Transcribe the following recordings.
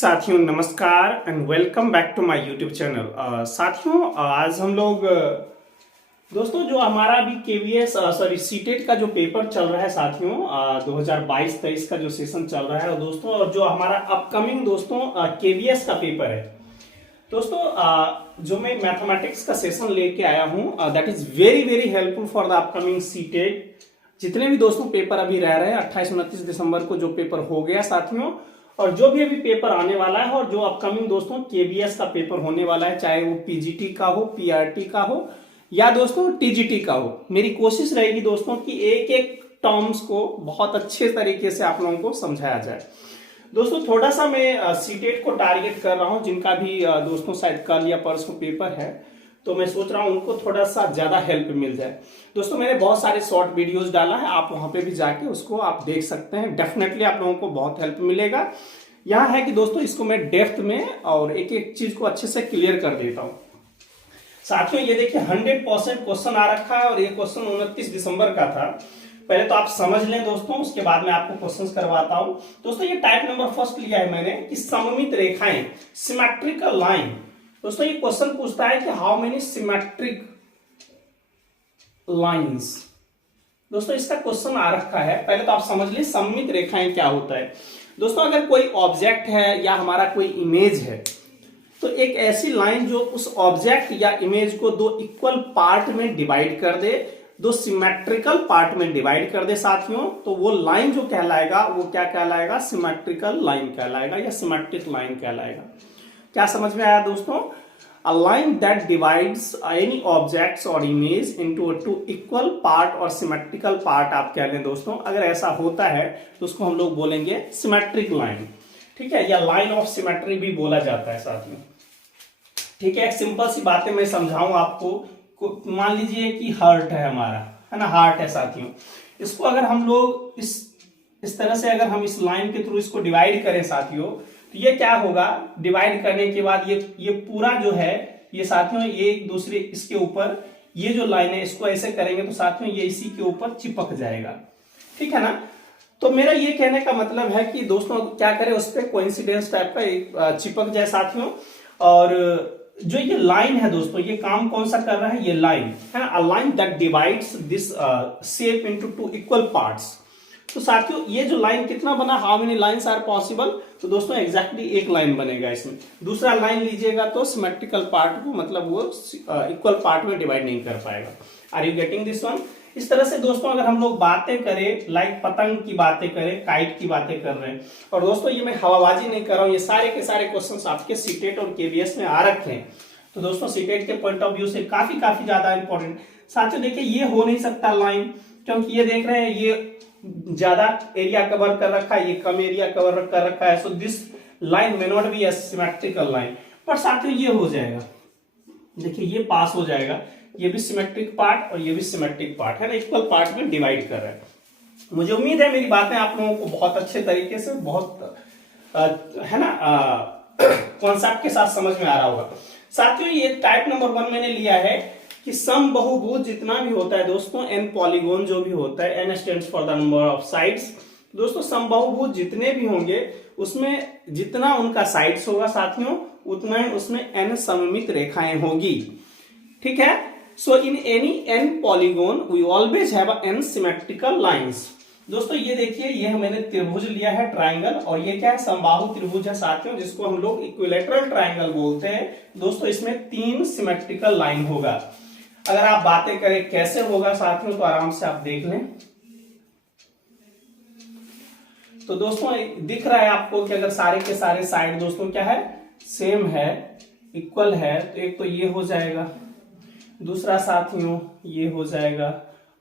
साथियों नमस्कार and welcome back to my YouTube channel. साथियों आज हम लोग दोस्तों जो हमारा अभी केवीएस सॉरी सीटेट का जो पेपर चल रहा है साथियों 2022-23 का जो सेशन चल रहा है दोस्तों, और जो हमारा अपकमिंग दोस्तों केवीएस का पेपर है दोस्तों, जो मैं मैथमेटिक्स का सेशन लेके आया हूं that is very very helpful for the upcoming CTET. जितने भी दोस्तों पेपर अभी रह रहे हैं 28-29 दिसंबर को जो पेपर हो गया साथियों, और जो भी अभी पेपर आने वाला है और जो अपकमिंग दोस्तों केवीएस का पेपर होने वाला है, चाहे वो पीजीटी का हो, पीआरटी का हो या दोस्तों टीजीटी का हो, मेरी कोशिश रहेगी दोस्तों कि एक एक टर्म्स को बहुत अच्छे तरीके से आप लोगों को समझाया जाए। दोस्तों थोड़ा सा मैं सीटेट को टारगेट कर रहा हूं, जिनका भी दोस्तों शायद कल या परसों पेपर है, तो मैं सोच रहा हूं उनको थोड़ा सा ज्यादा हेल्प मिल जाए। दोस्तों मैंने बहुत सारे शॉर्ट वीडियोस डाला है, आप वहां पे भी जाके उसको आप देख सकते हैं, डेफिनेटली आप लोगों को बहुत हेल्प मिलेगा। यह है कि दोस्तों इसको मैं डेप्थ में और एक एक चीज को अच्छे से क्लियर कर देता हूं। साथियों ये देखिए 100% क्वेश्चन आ रखा है और ये क्वेश्चन 29 दिसंबर का था। पहले तो आप समझ लें दोस्तों, उसके बाद में आपको क्वेश्चंस करवाता हूं। दोस्तों ये टाइप नंबर फर्स्ट लिया है मैंने कि सममित रेखाएं, सिमेट्रिकल लाइन। दोस्तों ये क्वेश्चन पूछता है कि हाउ मेनी सिमेट्रिक लाइंस। दोस्तों इसका क्वेश्चन आ रखा है, पहले तो आप समझ लीजिए सममित रेखाएं क्या होता है। दोस्तों अगर कोई ऑब्जेक्ट है या हमारा कोई इमेज है, तो एक ऐसी लाइन जो उस ऑब्जेक्ट या इमेज को दो इक्वल पार्ट में डिवाइड कर दे, दो सिमेट्रिकल पार्ट में डिवाइड कर दे साथियों, तो वो लाइन जो कहलाएगा वो क्या कहलाएगा, सिमेट्रिकल लाइन कहलाएगा या सिमेट्रिक लाइन कहलाएगा। क्या समझ में आया दोस्तों? A line that divides any objects or image into two equal part और symmetrical part आप कह लें दोस्तों, अगर ऐसा होता है तो उसको हम लोग बोलेंगे सिमेट्रिक लाइन, ठीक है, या लाइन ऑफ सिमेट्री भी बोला जाता है साथियों। ठीक है, एक सिंपल सी बातें मैं समझाऊं आपको। मान लीजिए कि हार्ट है हमारा, है ना, हार्ट है साथियों। इसको अगर हम लोग इस तरह से अगर हम इस लाइन के थ्रू इसको डिवाइड करें साथियों, तो ये क्या होगा, डिवाइड करने के बाद ये पूरा जो है ये साथियों ये एक दूसरे इसके ऊपर ये जो लाइन है इसको ऐसे करेंगे तो साथियों ये इसी के ऊपर चिपक जाएगा, ठीक है ना। तो मेरा ये कहने का मतलब है कि दोस्तों क्या करें, उस पर कोइंसिडेंस टाइप का एक चिपक जाए साथियों। और जो ये लाइन है दोस्तों, ये काम कौन सा कर रहा है, ये लाइन है ना, a line that divides this shape into two equal parts. तो साथियों ये जो लाइन कितना बना, how many lines are possible, तो दोस्तों एग्जैक्टली एक लाइन बनेगा इसमें। दूसरा लाइन लीजिएगा तो सिमेट्रिकल पार्ट को मतलब वो इक्वल पार्ट में डिवाइड नहीं कर पाएगा। Are you getting this one? इस तरह से दोस्तों अगर हम लोग बातें करें, लाइक पतंग की बातें करें, काइट की बातें कर रहे हैं, और दोस्तों ये मैं हवाबाजी नहीं कर रहा हूं, ये सारे के सारे क्वेश्चन आपके सीटेट और केवीएस में आ रखे हैं। तो दोस्तों सीटेट के पॉइंट ऑफ व्यू से काफी ज्यादा इंपॉर्टेंट साथियों। देखिए ये हो नहीं सकता लाइन, क्योंकि ये देख रहे हैं ये ज्यादा एरिया कवर कर रखा है, ये कम एरिया कवर कर रखा है, so this line may not be A symmetrical line. पर साथियों ये हो जाएगा, देखिए ये पास हो जाएगा, ये भी सिमेट्रिक पार्ट और ये भी सिमेट्रिक पार्ट है ना, इक्वल पार्ट में डिवाइड कर रहा है। मुझे उम्मीद है मेरी बातें आप लोगों को बहुत अच्छे तरीके से बहुत है ना कॉन्सेप्ट के साथ समझ में आ रहा होगा साथियों। ये टाइप नंबर 1 मैंने लिया है कि सम बहुभुज जितना भी होता है दोस्तों, एन पॉलीगोन जो भी होता है, N stands for the number of sides. दोस्तों सम बहुभुज जितने भी होंगे उसमें जितना उनका साइड्स होगा साथियों, उतना ही उसमें एन सममित रेखाएं होगी, ठीक है। So in any N polygon we always have N symmetrical lines. दोस्तों ये देखिए ये मैंने त्रिभुज लिया है, ट्राइंगल, और ये क्या है, समबाहु त्रिभुज है साथियों, जिसको हम लोग इक्विलेटरल ट्राइंगल बोलते हैं। दोस्तों इसमें 3 सिमेट्रिकल लाइन होगा। अगर आप बातें करें कैसे होगा साथियों, तो आराम से आप देख लें। तो दोस्तों दिख रहा है आपको कि अगर सारे के सारे साइड दोस्तों क्या है, सेम है, इक्वल है, तो एक तो ये हो जाएगा, दूसरा साथियों ये हो जाएगा,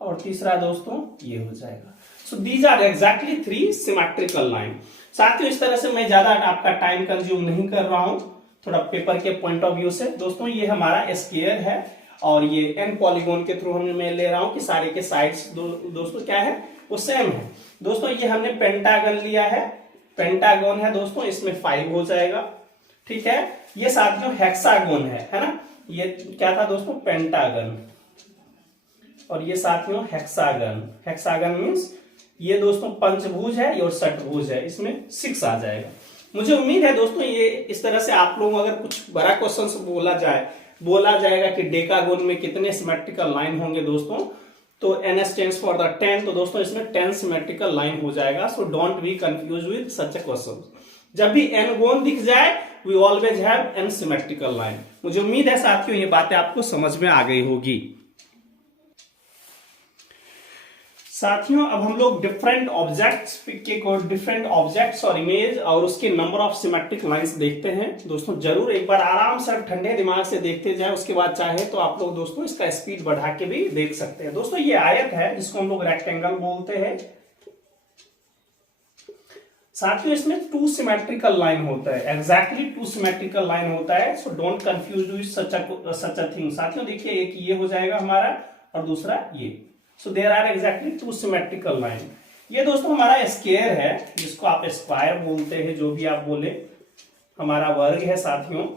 और तीसरा दोस्तों ये हो जाएगा। So these are exactly 3 symmetrical line. साथियों इस तरह से मैं ज्यादा आपका टाइम कंज्यूम नहीं कर रहा हूं, थोड़ा पेपर के पॉइंट ऑफ व्यू से। दोस्तों ये हमारा स्क्वायर है और ये एन पॉलीगोन के थ्रू मैं ले रहा हूं कि सारे के साइड्स दोस्तों क्या है, वो सेम है। दोस्तों ये हमने पेंटागन लिया है, पेंटागन है दोस्तों, इसमें 5 हो जाएगा, ठीक है। ये साथियों हेक्सागोन है ना, ये क्या था दोस्तों, पेंटागन, और ये साथियों हेक्सागन। हेक्सागन मीन्स ये दोस्तों पंचभुज है और षटभुज है, इसमें 6 आ जाएगा। मुझे उम्मीद है दोस्तों ये इस तरह से आप लोग अगर कुछ बड़ा क्वेश्चन बोला जाएगा कि डेकागोन में कितने सिमेट्रिकल लाइन होंगे दोस्तों, तो NS स्टैंड्स फॉर द 10, तो दोस्तों इसमें 10 सिमेट्रिकल लाइन हो जाएगा। So don't be confuse with such a question. जब भी n गोन दिख जाए we always have n symmetrical line. मुझे उम्मीद है साथियों ये बातें आपको समझ में आ गई होगी। साथियों अब हम लोग डिफरेंट ऑब्जेक्ट्स और इमेज और उसके नंबर ऑफ सिमेट्रिक लाइंस देखते हैं। दोस्तों जरूर एक बार आराम से ठंडे दिमाग से देखते जाए, उसके बाद चाहे तो आप लोग दोस्तों इसका स्पीड बढ़ा के भी देख सकते हैं। दोस्तों ये आयत है जिसको हम लोग रेक्टेंगल बोलते हैं। साथियों इसमें 2 सिमेट्रिकल लाइन होता है, एग्जैक्टली 2 सिमेट्रिकल लाइन होता है। So don't confuse with such a thing. साथियों देखिए एक ये हो जाएगा हमारा और दूसरा ये। So there are exactly 2 symmetrical line. ये दोस्तों हमारा स्क्वायर है जिसको आप स्क्वायर बोलते हैं, जो भी आप बोले, हमारा वर्ग है साथियों।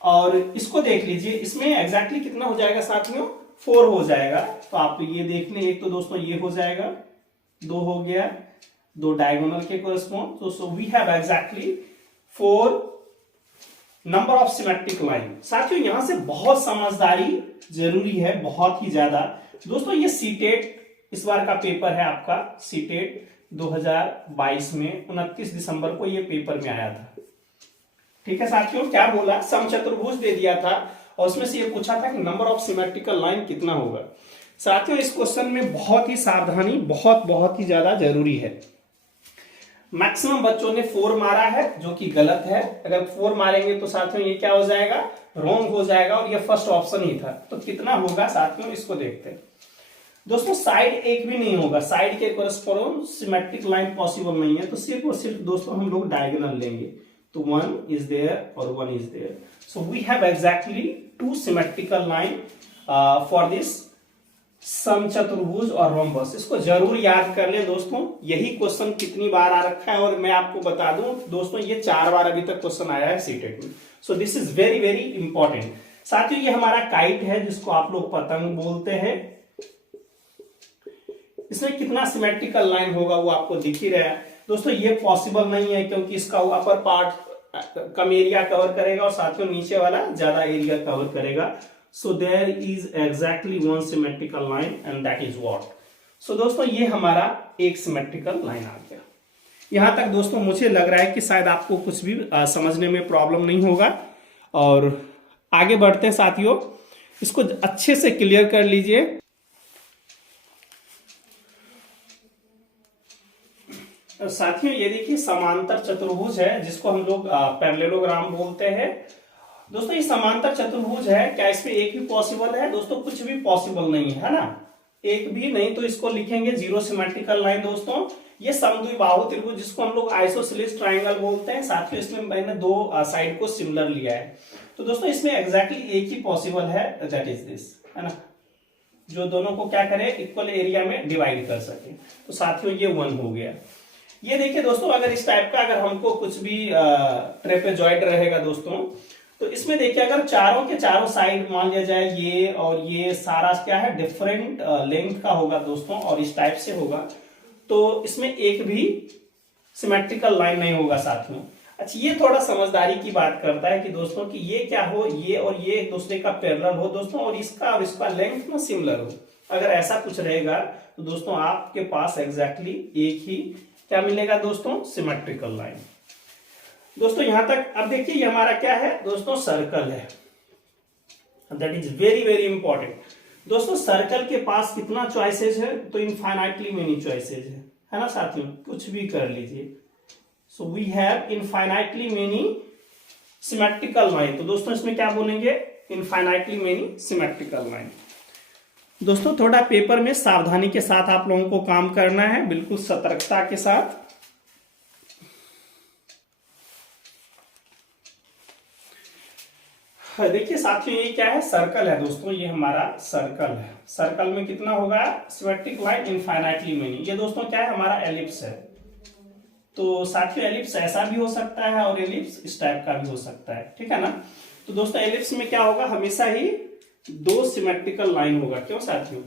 और इसको देख लीजिए, इसमें एग्जैक्टली कितना हो जाएगा साथियों, 4 हो जाएगा। तो आप ये देख लें, एक तो दोस्तों ये हो जाएगा, 2 हो गया, 2 डायगोनल के कोरस्पॉन्ड। तो so we have exactly 4 number of symmetric line. साथियों यहां से बहुत समझदारी जरूरी है, बहुत ही ज्यादा। दोस्तों ये सीटेट इस बार का पेपर है आपका, सीटेट 2022 में 29 दिसंबर को ये पेपर में आया था। ठीक है साथियों, क्या बोला, समचतुर्भुज दे दिया था और उसमें से ये पूछा था कि नंबर ऑफ सिमेट्रिकल लाइन कितना होगा। साथियों इस क्वेश्चन में बहुत ही सावधानी बहुत ही ज्यादा जरूरी है। मैक्सिमम बच्चों ने 4 मारा है जो कि गलत है। अगर 4 मारेंगे तो साथियों ये क्या हो जाएगा, रॉन्ग हो जाएगा, और ये फर्स्ट ऑप्शन ही था। तो कितना होगा साथियों इसको देखते हैं। दोस्तों साइड एक भी नहीं होगा, साइड के कोरस्पोंड सिमेट्रिक लाइन पॉसिबल नहीं है। तो सिर्फ और सिर्फ दोस्तों हम लोग डायगोनल लेंगे। तो 1 इज देयर और 1 is there. So we have exactly 2 symmetrical line for this समचतुर्भुज और रोम्बस। इसको जरूर याद कर ले दोस्तों। यही क्वेश्चन कितनी बार आ रखा है, और मैं आपको बता दूं दोस्तों ये 4 बार अभी तक क्वेश्चन आया है सीटेट में। So this is very very important. साथियों ये हमारा काइट है जिसको आप लोग पतंग बोलते हैं। इसमें कितना सिमेट्रिकल लाइन होगा वो आपको दिख ही रहा है। दोस्तों ये पॉसिबल नहीं है क्योंकि इसका अपर पार्ट कम एरिया कवर करेगा और साथियों नीचे वाला ज्यादा एरिया कवर करेगा। So there is exactly 1 symmetrical line and that is what. सो दोस्तों ये हमारा एक सिमेट्रिकल लाइन आ गया। यहां तक दोस्तों मुझे लग रहा है कि शायद आपको कुछ भी समझने में प्रॉब्लम नहीं होगा। और आगे बढ़ते हैं साथियों, इसको अच्छे से क्लियर कर लीजिए। साथियों ये देखिए समांतर चतुर्भुज है जिसको हम लोग पैरेललोग्राम बोलते हैं। दोस्तों ये समांतर चतुर्भुज है, क्या इसमें एक भी पॉसिबल है? दोस्तों कुछ भी पॉसिबल नहीं है ना, एक भी नहीं। तो इसको लिखेंगे 0 सिमेट्रिकल लाइन। दोस्तों ये समद्विबाहु त्रिभुज जिसको हम लोग आइसोसेलेस ट्रायंगल बोलते हैं। साथियों इसमें मैंने 2 साइड को सिमिलर लिया है। तो दोस्तों इसमें एग्जैक्टली एक ही पॉसिबल है, दैट इज दिस, है ना, जो दोनों को क्या करे, इक्वल एरिया में डिवाइड कर सके। तो साथियों ये 1 हो गया। ये देखिए दोस्तों, अगर इस टाइप का अगर हमको कुछ भी ट्रेपेजॉइड रहेगा दोस्तों, तो इसमें देखिए अगर चारों के चारों साइड मान लिया जाए ये और ये सारा क्या है, डिफरेंट लेंथ का होगा दोस्तों, और इस टाइप से होगा, तो इसमें एक भी सिमेट्रिकल लाइन नहीं होगा साथियों। अच्छा ये थोड़ा समझदारी की बात करता है कि दोस्तों कि ये क्या हो, ये और ये एक दूसरे का पैरेलल हो दोस्तों, और इसका लेंथ ना सिमिलर हो। अगर ऐसा कुछ रहेगा तो दोस्तों आपके पास एग्जैक्टली एक ही क्या मिलेगा दोस्तों, सिमेट्रिकल लाइन। दोस्तों यहां तक अब देखिए ये हमारा क्या है दोस्तों, सर्कल है। That is very very important. दोस्तों सर्कल के पास कितना चॉइसेस है, तो इनफाइनाइटली मेनी चॉइसेस है ना साथियों, कुछ भी कर लीजिए। So we have infinitely many symmetrical line. तो दोस्तों इसमें क्या बोलेंगे, इनफाइनाइटली मेनी सिमेट्रिकल लाइन। दोस्तों थोड़ा पेपर में सावधानी के साथ आप लोगों को काम करना है, बिल्कुल सतर्कता के साथ। देखिए साथियों ये क्या है, सर्कल है दोस्तों, ये हमारा सर्कल है। सर्कल में कितना होगा सिमेट्रिक लाइन, इनफाइनाइटली मेनी। ये दोस्तों क्या है, हमारा एलिप्स है। तो साथियों एलिप्स ऐसा भी हो सकता है और एलिप्स इस टाइप का भी हो सकता है, ठीक है ना। तो दोस्तों एलिप्स में क्या होगा, हमेशा ही 2 सिमेट्रिकल लाइन होगा। क्यों साथियों,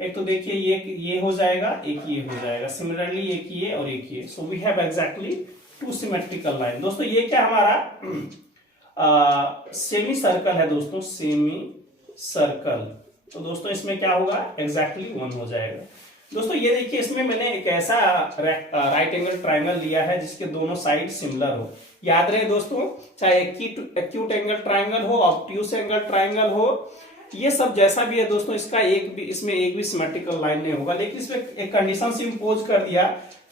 एक तो देखिए ये हो जाएगा, एक ये हो जाएगा, सिमिलरली एक ये और एक ये। So we have exactly two symmetrical line. दोस्तों ये क्या हमारा सेमी सर्कल है दोस्तों, सेमी सर्कल। तो दोस्तों इसमें क्या होगा, एग्जैक्टली 1 हो जाएगा। दोस्तों ये देखिए, इसमें मैंने एक ऐसा राइट एंगल ट्राइंगल लिया है जिसके दोनों साइड सिमिलर हो। याद रहे दोस्तों, चाहे एक्यूट एंगल ट्राइंगल हो, ऑब्ट्यूस एंगल ट्राइंगल हो, ये सब जैसा भी है दोस्तों, इसमें एक भी सिमेट्रिकल लाइन नहीं होगा। लेकिन इसमें एक कंडीशन से इम्पोज कर दिया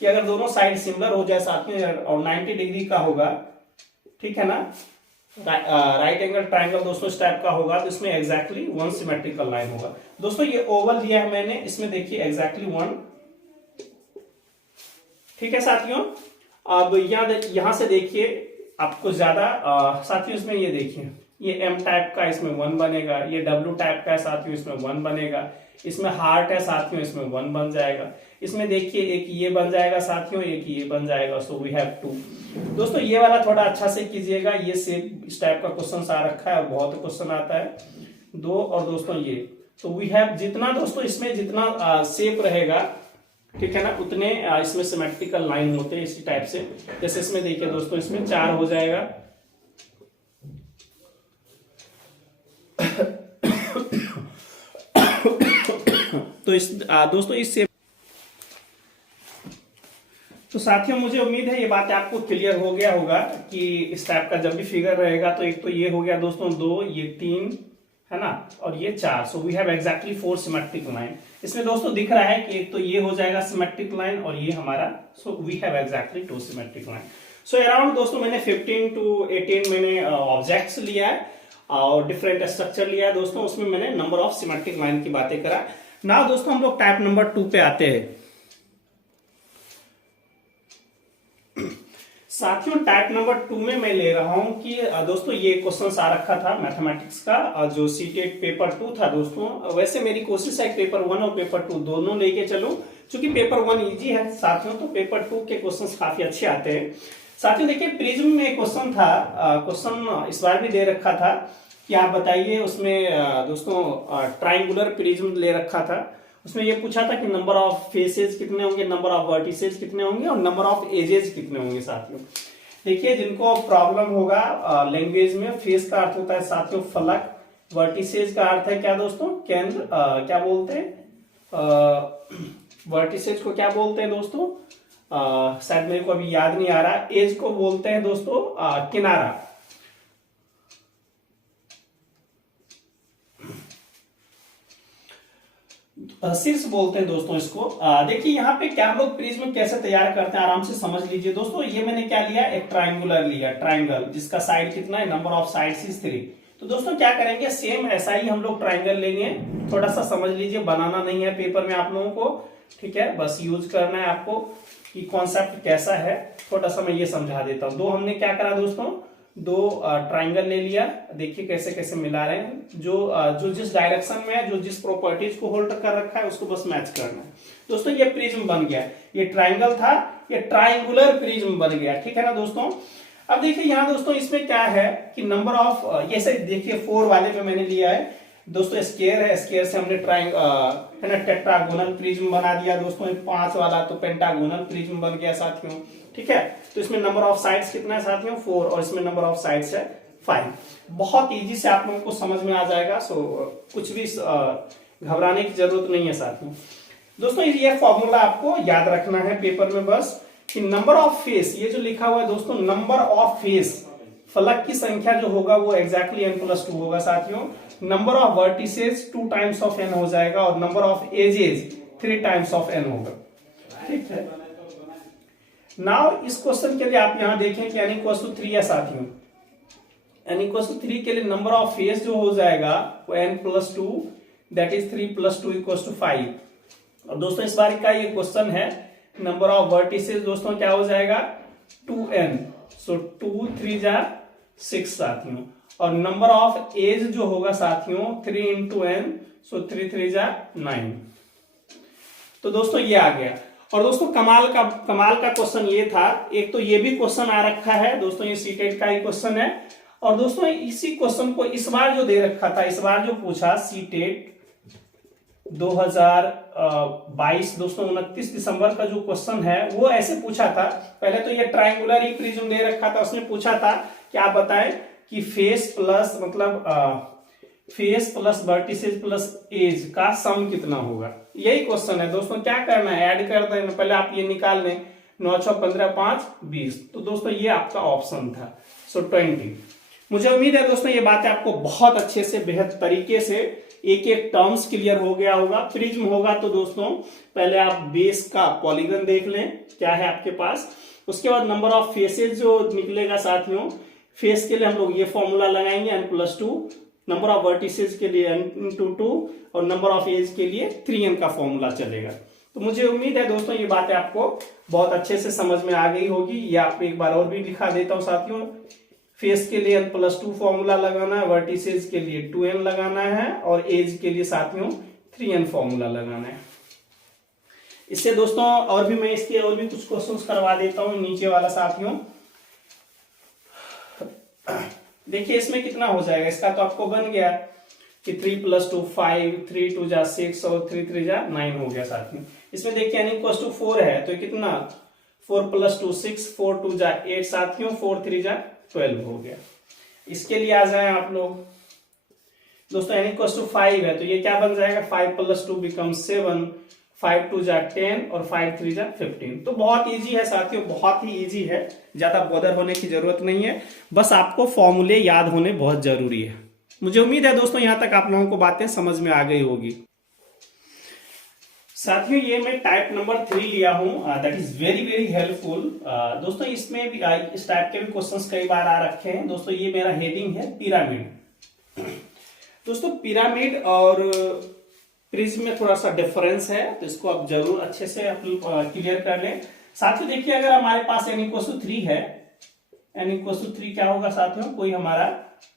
कि अगर दोनों साइड सिमिलर हो जाए साथ में और 90 डिग्री का होगा, ठीक है ना, राइट एंगल ट्राइंगल दोस्तों इस टाइप का होगा, तो इसमें एग्जैक्टली 1 सिमेट्रिकल लाइन होगा। दोस्तों ये ओवल दिया है मैंने, इसमें देखिए एग्जैक्टली 1, ठीक है साथियों। अब यहां से देखिए आपको ज्यादा साथियों, इसमें ये देखिए, ये एम टाइप का इसमें 1 बनेगा, ये डब्ल्यू टाइप का है साथियों, इसमें 1 बनेगा, इसमें हार्ट है साथियों, इसमें 1 बन जाएगा, इसमें देखिए एक ये बन जाएगा साथियों, एक ये बन जाएगा। So we have 2। दोस्तों ये वाला थोड़ा अच्छा से कीजिएगा, ये सेप इस टाइप का क्वेश्चन आ रखा है और बहुत क्वेश्चन आता है 2। और दोस्तों ये, तो वी हैव, जितना दोस्तों इसमें जितना सेप रहेगा, ठीक है ना, उतने इसमें सिमेट्रिकल लाइन होते हैं इसी टाइप से। जैसे इसमें देखिए दोस्तों, इसमें 4 हो जाएगा। तो दोस्तों इससे, तो साथियों मुझे उम्मीद है ये बात आपको क्लियर हो गया होगा कि इस टाइप का जब भी फिगर रहेगा तो एक तो ये हो गया दोस्तों 2, ये 3 है ना, और ये 4। So we have exactly 4 symmetric line. इसमें दोस्तों दिख रहा है कि एक तो ये हो जाएगा सिमेट्रिक लाइन और ये हमारा, so we have exactly 2 symmetric line. So around दोस्तों मैंने 15 to 18 मैंने ऑब्जेक्ट्स लिया है और डिफरेंट स्ट्रक्चर लिया है दोस्तों, उसमें मैंने नंबर ऑफ सिमेट्रिक लाइन की बातें करा। नाउ दोस्तों हम लोग टाइप नंबर 2 पे आते हैं। साथियों टाइप नंबर 2 में मैं ले रहा हूं कि दोस्तों ये क्वेश्चन आ रखा था मैथमेटिक्स का, जो सीटेट पेपर 2 था दोस्तों। वैसे मेरी कोशिश है पेपर 1 और पेपर 2 दोनों लेके चलूं, क्योंकि पेपर 1 इजी है साथियों, तो पेपर 2 के क्वेश्चंस काफी अच्छे आते हैं साथियों। देखिए प्रिज्म में क्वेश्चन था, क्वेश्चन इस बार भी दे रखा था कि आप बताइए, उसमें दोस्तों ट्राइंगुलर प्रिज्म ले रखा था। उसमें ये पूछा था कि नंबर ऑफ फेसेस कितने होंगे, नंबर ऑफ वर्टिसेस कितने होंगे और नंबर ऑफ एजेस कितने होंगे साथियों। देखिए जिनको प्रॉब्लम होगा लैंग्वेज में, फेस का अर्थ होता है साथियों फलक, वर्टिसेस का अर्थ है क्या दोस्तों, केंद्र, क्या बोलते हैं वर्टिसेस को, क्या बोलते हैं दोस्तों, शायद मेरे को अभी याद नहीं आ रहा। एज को बोलते हैं दोस्तों किनारा। शीर्ष बोलते हैं दोस्तों इसको। देखिए यहाँ पे क्या हम लोग प्रिज्म कैसे तैयार करते हैं, आराम से समझ लीजिए दोस्तों। ये मैंने क्या लिया, एक ट्राइंगुलर लिया, ट्राइंगल जिसका साइड कितना है, नंबर ऑफ साइड्स इज 3। तो दोस्तों क्या करेंगे, सेम ऐसा ही हम लोग ट्राइंगल लेंगे, थोड़ा सा समझ लीजिए, बनाना नहीं है पेपर में आप लोगों को, ठीक है, बस यूज करना है आपको कि कॉन्सेप्ट कैसा है। थोड़ा सा मैं ये समझा देता हूँ। हमने क्या करा दोस्तों, 2 ट्राइंगल ले लिया, देखिए कैसे कैसे मिला रहे हैं, जो जिस डायरेक्शन में है, जो जिस प्रॉपर्टीज को होल्ड कर रखा है उसको बस मैच करना है दोस्तों। ये प्रिज्म बन गया, ये ट्राइंगल था, ये ट्राइंगुलर प्रिज्म बन गया, ठीक है ना दोस्तों। अब देखिए यहाँ दोस्तों इसमें क्या है कि नंबर ऑफ, ये सही देखिए 4 वाले पे मैंने लिया है दोस्तों, स्क्वायर है, स्क्वायर से हमने है ना टेट्रागोनल प्रिज्म बना दिया दोस्तों। 5 वाला तो पेंटागोनल प्रिज्म बन गया साथियों, ठीक है। तो इसमें नंबर ऑफ साइड्स कितना है साथियों, 4, और इसमें नंबर ऑफ साइड्स है 5। बहुत इजी से आप लोगों को समझ में आ जाएगा। सो कुछ भी घबराने की जरूरत नहीं है साथियों। दोस्तों ये फॉर्मूला आपको याद रखना है पेपर में बस, कि नंबर ऑफ फेस, ये जो लिखा हुआ है दोस्तों, नंबर ऑफ फेस, फलक की संख्या जो होगा वो एग्जैक्टली n+2 होगा साथियों। Number of vertices 2 times of n हो जाएगा और number of edges 3 times of n होगा, ठीक है। नाउ इस क्वेश्चन के लिए आप यहां देखें कि n=3 है साथियों। n=3 के लिए नंबर ऑफ फेस जो हो जाएगा वो n+2, दैट इज 3 + 2 = 5। और दोस्तों इस बार का ये क्वेश्चन है, नंबर ऑफ वर्टिसेस दोस्तों क्या हो जाएगा 2n, सो 2 3 जा 6 साथियों। और नंबर ऑफ एज जो होगा साथियों 3 × n, सो 3 3 जा 9। तो दोस्तों ये आ गया। और दोस्तों कमाल का क्वेश्चन ये था, एक तो ये भी क्वेश्चन आ रखा है दोस्तों, ये सीटेट का ही क्वेश्चन है। और दोस्तों इसी क्वेश्चन को इस बार जो दे रखा था, इस बार जो पूछा सीटेट 2022 दोस्तों 29 दिसंबर का जो क्वेश्चन है वो ऐसे पूछा था। पहले तो ये ट्रायंगुलर ही प्रिज्म दे रखा था, उसने पूछा था कि आप बताएं कि फेस प्लस मतलब face plus vertices plus edge का सम कितना होगा। यही क्वेश्चन है दोस्तों। क्या करना है, ऐड कर देना, पहले आप ये निकाल लें, 9 6 15 5 20। तो दोस्तों ये आपका ऑप्शन था, सो 20। मुझे उम्मीद है दोस्तों ये बातें आपको बहुत अच्छे से बेहद तरीके से एक एक टर्म्स क्लियर हो गया होगा। प्रिज्म होगा तो दोस्तों पहले आप बेस का पॉलीगन देख लें क्या है आपके पास, उसके बाद नंबर ऑफ फेसेस जो निकलेगा साथियों, फेस के लिए हम लोग ये फॉर्मूला लगाएंगे n+2, नंबर ऑफ वर्टिसेस के लिए n×2 और नंबर ऑफ एज के लिए 3n का फॉर्मूला चलेगा। तो मुझे उम्मीद है दोस्तों ये बातें आपको बहुत अच्छे से समझ में आ गई होगी। ये आपको एक बार और भी दिखा देता हूं साथियों। फेस के लिए n+2 फॉर्मूला लगाना है, वर्टिसेस के लिए 2n लगाना है और एज के लिए साथियों 3n फॉर्मूला लगाना है। इससे दोस्तों और भी मैं इसके और भी कुछ क्वेश्चंस करवा देता हूं नीचे वाला साथियों। देखिए इसमें कितना हो जाएगा, इसका तो आपको बन गया कि 3 + 2 5, 3 2 जा 6 और 3 3 जा 9 हो गया साथियों। इसमें देखिए n=4 है तो कितना 4 + 2 6, 4 2 जा 8 साथियों, 4 3 जा 12 हो गया। इसके लिए आ जाए आप लोग दोस्तों, n=5 है तो ये क्या बन जाएगा, 5 + 2 becomes 7, 5 2 जा 10 और 5 3 जा 15। तो बहुत इजी है साथियों, बहुत ही इजी है, ज्यादा बॉदर होने की जरूरत नहीं है, बस आपको फॉर्मूले याद होने बहुत जरूरी है। मुझे उम्मीद है दोस्तों यहां तक आप लोगों को बातें समझ में आ गई होगी। साथियों ये मैं टाइप नंबर 3 लिया हूं, that is very very helpful दोस्तों। इसमें भी इस टाइप के भी क्वेश्चंस कई बार आ रखे हैं दोस्तों। ये मेरा हेडिंग है पिरामिड। दोस्तों पिरामिड और प्रिज्म में थोड़ा सा डिफरेंस है, तो इसको आप जरूर अच्छे से क्लियर कर लें। साथियों देखिए अगर हमारे पास n=3 है, n=3 क्या होगा साथियों, कोई हमारा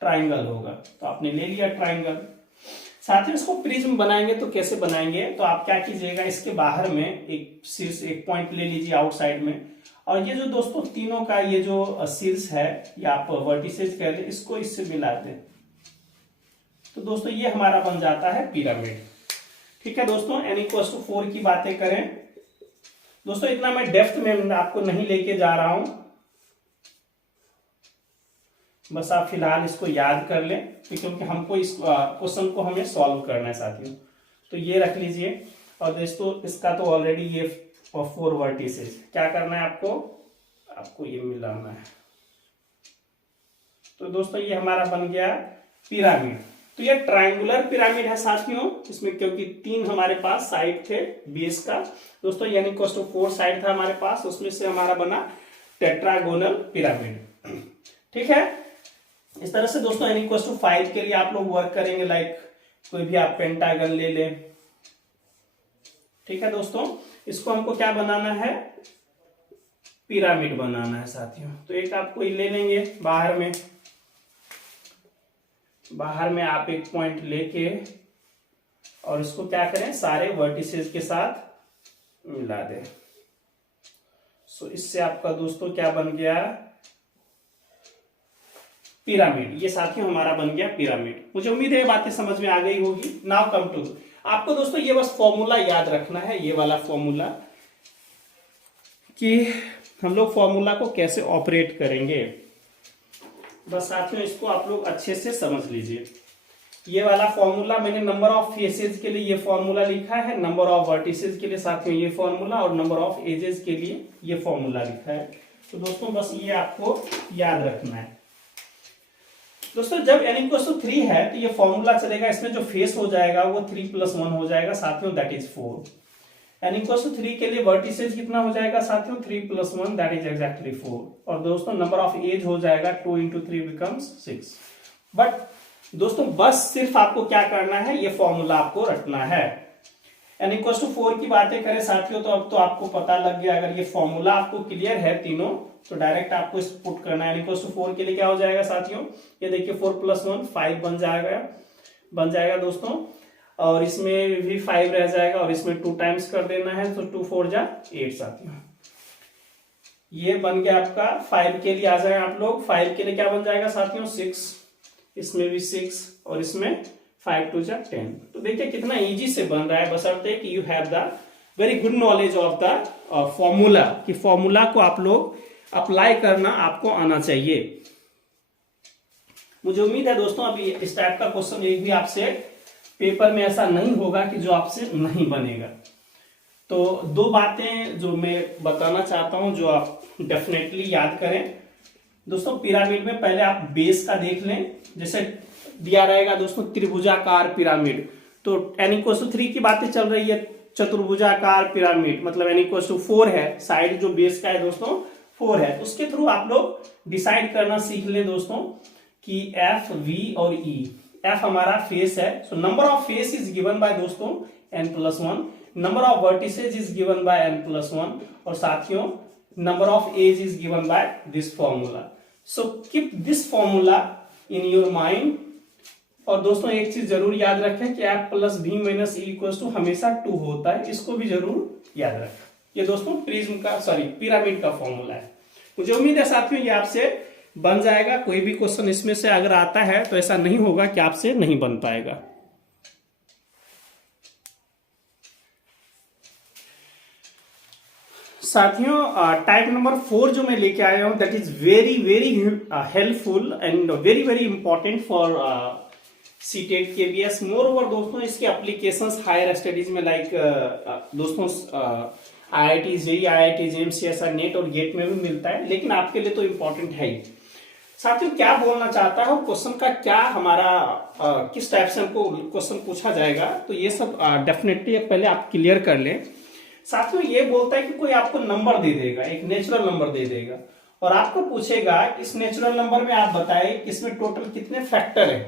ट्राइंगल होगा, तो आपने ले लिया ट्राइंगल। साथियों इसको प्रिज्म बनाएंगे तो कैसे बनाएंगे, तो आप क्या कीजिएगा, इसके बाहर में एक शीर्ष एक पॉइंट ले लीजिए आउटसाइड में, और ये जो दोस्तों तीनों का ये जो शीर्ष है या आप वर्टिसेस कह दें, इसको इससे मिला दें, तो दोस्तों ये हमारा बन जाता है पिरामिड। ठीक है दोस्तों, n=4 की बातें करें दोस्तों, इतना मैं डेप्थ में आपको नहीं लेके जा रहा हूं, बस आप फिलहाल इसको याद कर लें क्योंकि हमको इस क्वेश्चन को हमें सॉल्व करना है साथियों। तो ये रख लीजिए, और दोस्तों इसका तो ऑलरेडी ये 4 वर्टिसेस, क्या करना है आपको ये मिलाना है। तो दोस्तों ये हमारा बन गया पिरामिड। तो ये ट्रायंगुलर पिरामिड है साथियों, इसमें क्योंकि 3 हमारे पास साइड थे बेस का दोस्तों, यानी n=4 साइड था हमारे पास, उसमें से हमारा बना टेट्रागोनल पिरामिड। ठीक है, इस तरह से दोस्तों n=5 के लिए आप लोग वर्क करेंगे, लाइक कोई भी आप पेंटागन ले लें। ठीक है दोस्तों, इसको हमको क्या बनाना है, पिरामिड बनाना है साथियों। तो एक आपको ले लेंगे बाहर में आप एक पॉइंट लेके, और इसको क्या करें, सारे वर्टिसेस के साथ मिला दें। सो इससे आपका दोस्तों क्या बन गया, पिरामिड। ये साथियों हमारा बन गया पिरामिड। मुझे उम्मीद है बातें समझ में आ गई होगी। नाउ कम टू, आपको दोस्तों ये बस फॉर्मूला याद रखना है, ये वाला फॉर्मूला, कि हम लोग फॉर्मूला को कैसे ऑपरेट करेंगे। बस साथियों इसको आप लोग अच्छे से समझ लीजिए। ये वाला फॉर्मूला मैंने नंबर ऑफ फेसेस के लिए ये फॉर्मूला लिखा है, नंबर ऑफ वर्टिसेस के लिए साथियों ये फॉर्मूला, और नंबर ऑफ एजेस के लिए ये फॉर्मूला लिखा है। तो दोस्तों बस ये आपको याद रखना है। दोस्तों जब n=3 है तो ये फॉर्मूला चलेगा, इसमें जो फेस हो जाएगा वो 3 + 1 हो जाएगा साथियों, दैट इज 4। n=3 के लिए वर्टिसेस कितना हो जाएगा साथियों, 3 + 1 दैट इज एग्जैक्टली 4। और दोस्तों नंबर ऑफ एज हो जाएगा 2 × 3 becomes 6। बट दोस्तों बस सिर्फ आपको क्या करना है, ये फॉर्मूला आपको रखना है। n=4 की बातें करें साथियों, तो अब तो आपको पता लग गया, अगर ये फॉर्मूला आपको क्लियर है तीनों, तो डायरेक्ट आपको इस पुट करना है। n=4 के लिए क्या हो जाएगा साथियों, ये देखिए 4 + 1 5 बन जाएगा दोस्तों, और इसमें भी 5 रह जाएगा, और इसमें 2 टाइम्स कर देना है, तो 2 4 जा 8 साथियों। ये बन गया आपका। 5 के लिए आ जाए आप लोग, 5 के लिए क्या बन जाएगा साथियों, 6, इसमें भी 6 और इसमें 5 2 जा 10। तो देखिए कितना इजी से बन रहा है, बशर्ते कि you have the very good knowledge of the formula, कि फॉर्मूला को आप लोग अप्लाई करना आपको आना चाहिए। मुझे उम्मीद है दोस्तों अभी इस टाइप का क्वेश्चन एक भी आपसे पेपर में ऐसा नहीं होगा कि जो आपसे नहीं बनेगा। तो दो बातें जो मैं बताना चाहता हूं जो आप डेफिनेटली याद करें दोस्तों। पिरामिड में पहले आप बेस का देख लें, जैसे दिया रहेगा दोस्तों त्रिभुजाकार पिरामिड, तो n=3 की बातें चल रही है। चतुर्भुजाकार पिरामिड मतलब n=4 है, साइड जो बेस का है दोस्तों 4 है। उसके थ्रू आप लोग डिसाइड करना सीख लें दोस्तों कि F, V और E। F हमारा फेस है, so number of face is given by दोस्तों n+1, number of vertices is given by n+1, और साथियों number of edge is given by this formula. So keep this formula in your mind. और दोस्तों एक चीज जरूर याद रखें कि F+B-E हमेशा 2 होता है, इसको भी जरूर याद रखें। ये दोस्तों पिरामिड का फॉर्मूला है। मुझे उम्मीद है साथियों ये आपसे बन जाएगा। कोई भी क्वेश्चन इसमें से अगर आता है तो ऐसा नहीं होगा कि आपसे नहीं बन पाएगा। साथियों टाइप नंबर 4 जो मैं लेके आया हूं that is very very helpful and very very important for CTET KVS. More over दोस्तों इसके एप्लीकेशंस हायर स्टडीज में लाइक दोस्तों IIT JEE, IIT JEM, CSIR, net और गेट में भी मिलता है, लेकिन आपके लिए तो इंपॉर्टेंट है ही। साथियों क्या बोलना चाहता है क्वेश्चन का, क्या हमारा किस टाइप से हमको क्वेश्चन पूछा जाएगा, तो ये सब डेफिनेटली पहले आप क्लियर कर लें। साथियों ये बोलता है कि कोई आपको नंबर दे देगा, एक नेचुरल नंबर दे देगा, और आपको पूछेगा इस नेचुरल नंबर में आप बताएं कि इसमें टोटल कितने फैक्टर है।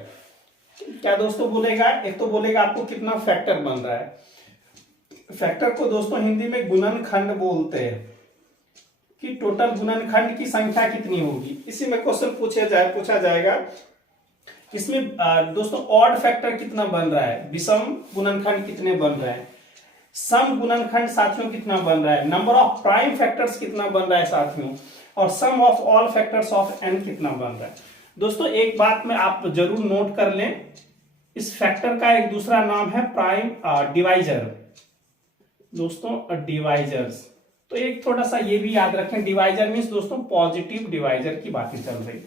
क्या दोस्तों बोलेगा, एक तो बोलेगा आपको कितना फैक्टर बन रहा है। फैक्टर को दोस्तों हिंदी में गुणनखंड बोलते हैं, कि टोटल गुणनखंड की संख्या कितनी होगी। इसी में क्वेश्चन पूछा जाएगा इसमें दोस्तों ऑड फैक्टर कितना बन रहा है, विषम गुणनखंड कितने बन रहे हैं, सम गुणनखंड साथियों कितना बन रहा है, नंबर ऑफ प्राइम फैक्टर्स कितना बन रहा है साथियों, और sum of all factors of n कितना बन रहा है। दोस्तों एक बात में आप जरूर नोट कर लें, इस फैक्टर का एक दूसरा नाम है प्राइम डिवाइजर दोस्तों, डिवाइजर्स। तो एक थोड़ा सा ये भी याद रखें, डिवाइजर मीन्स दोस्तों पॉजिटिव डिवाइजर की बातें चल रही है।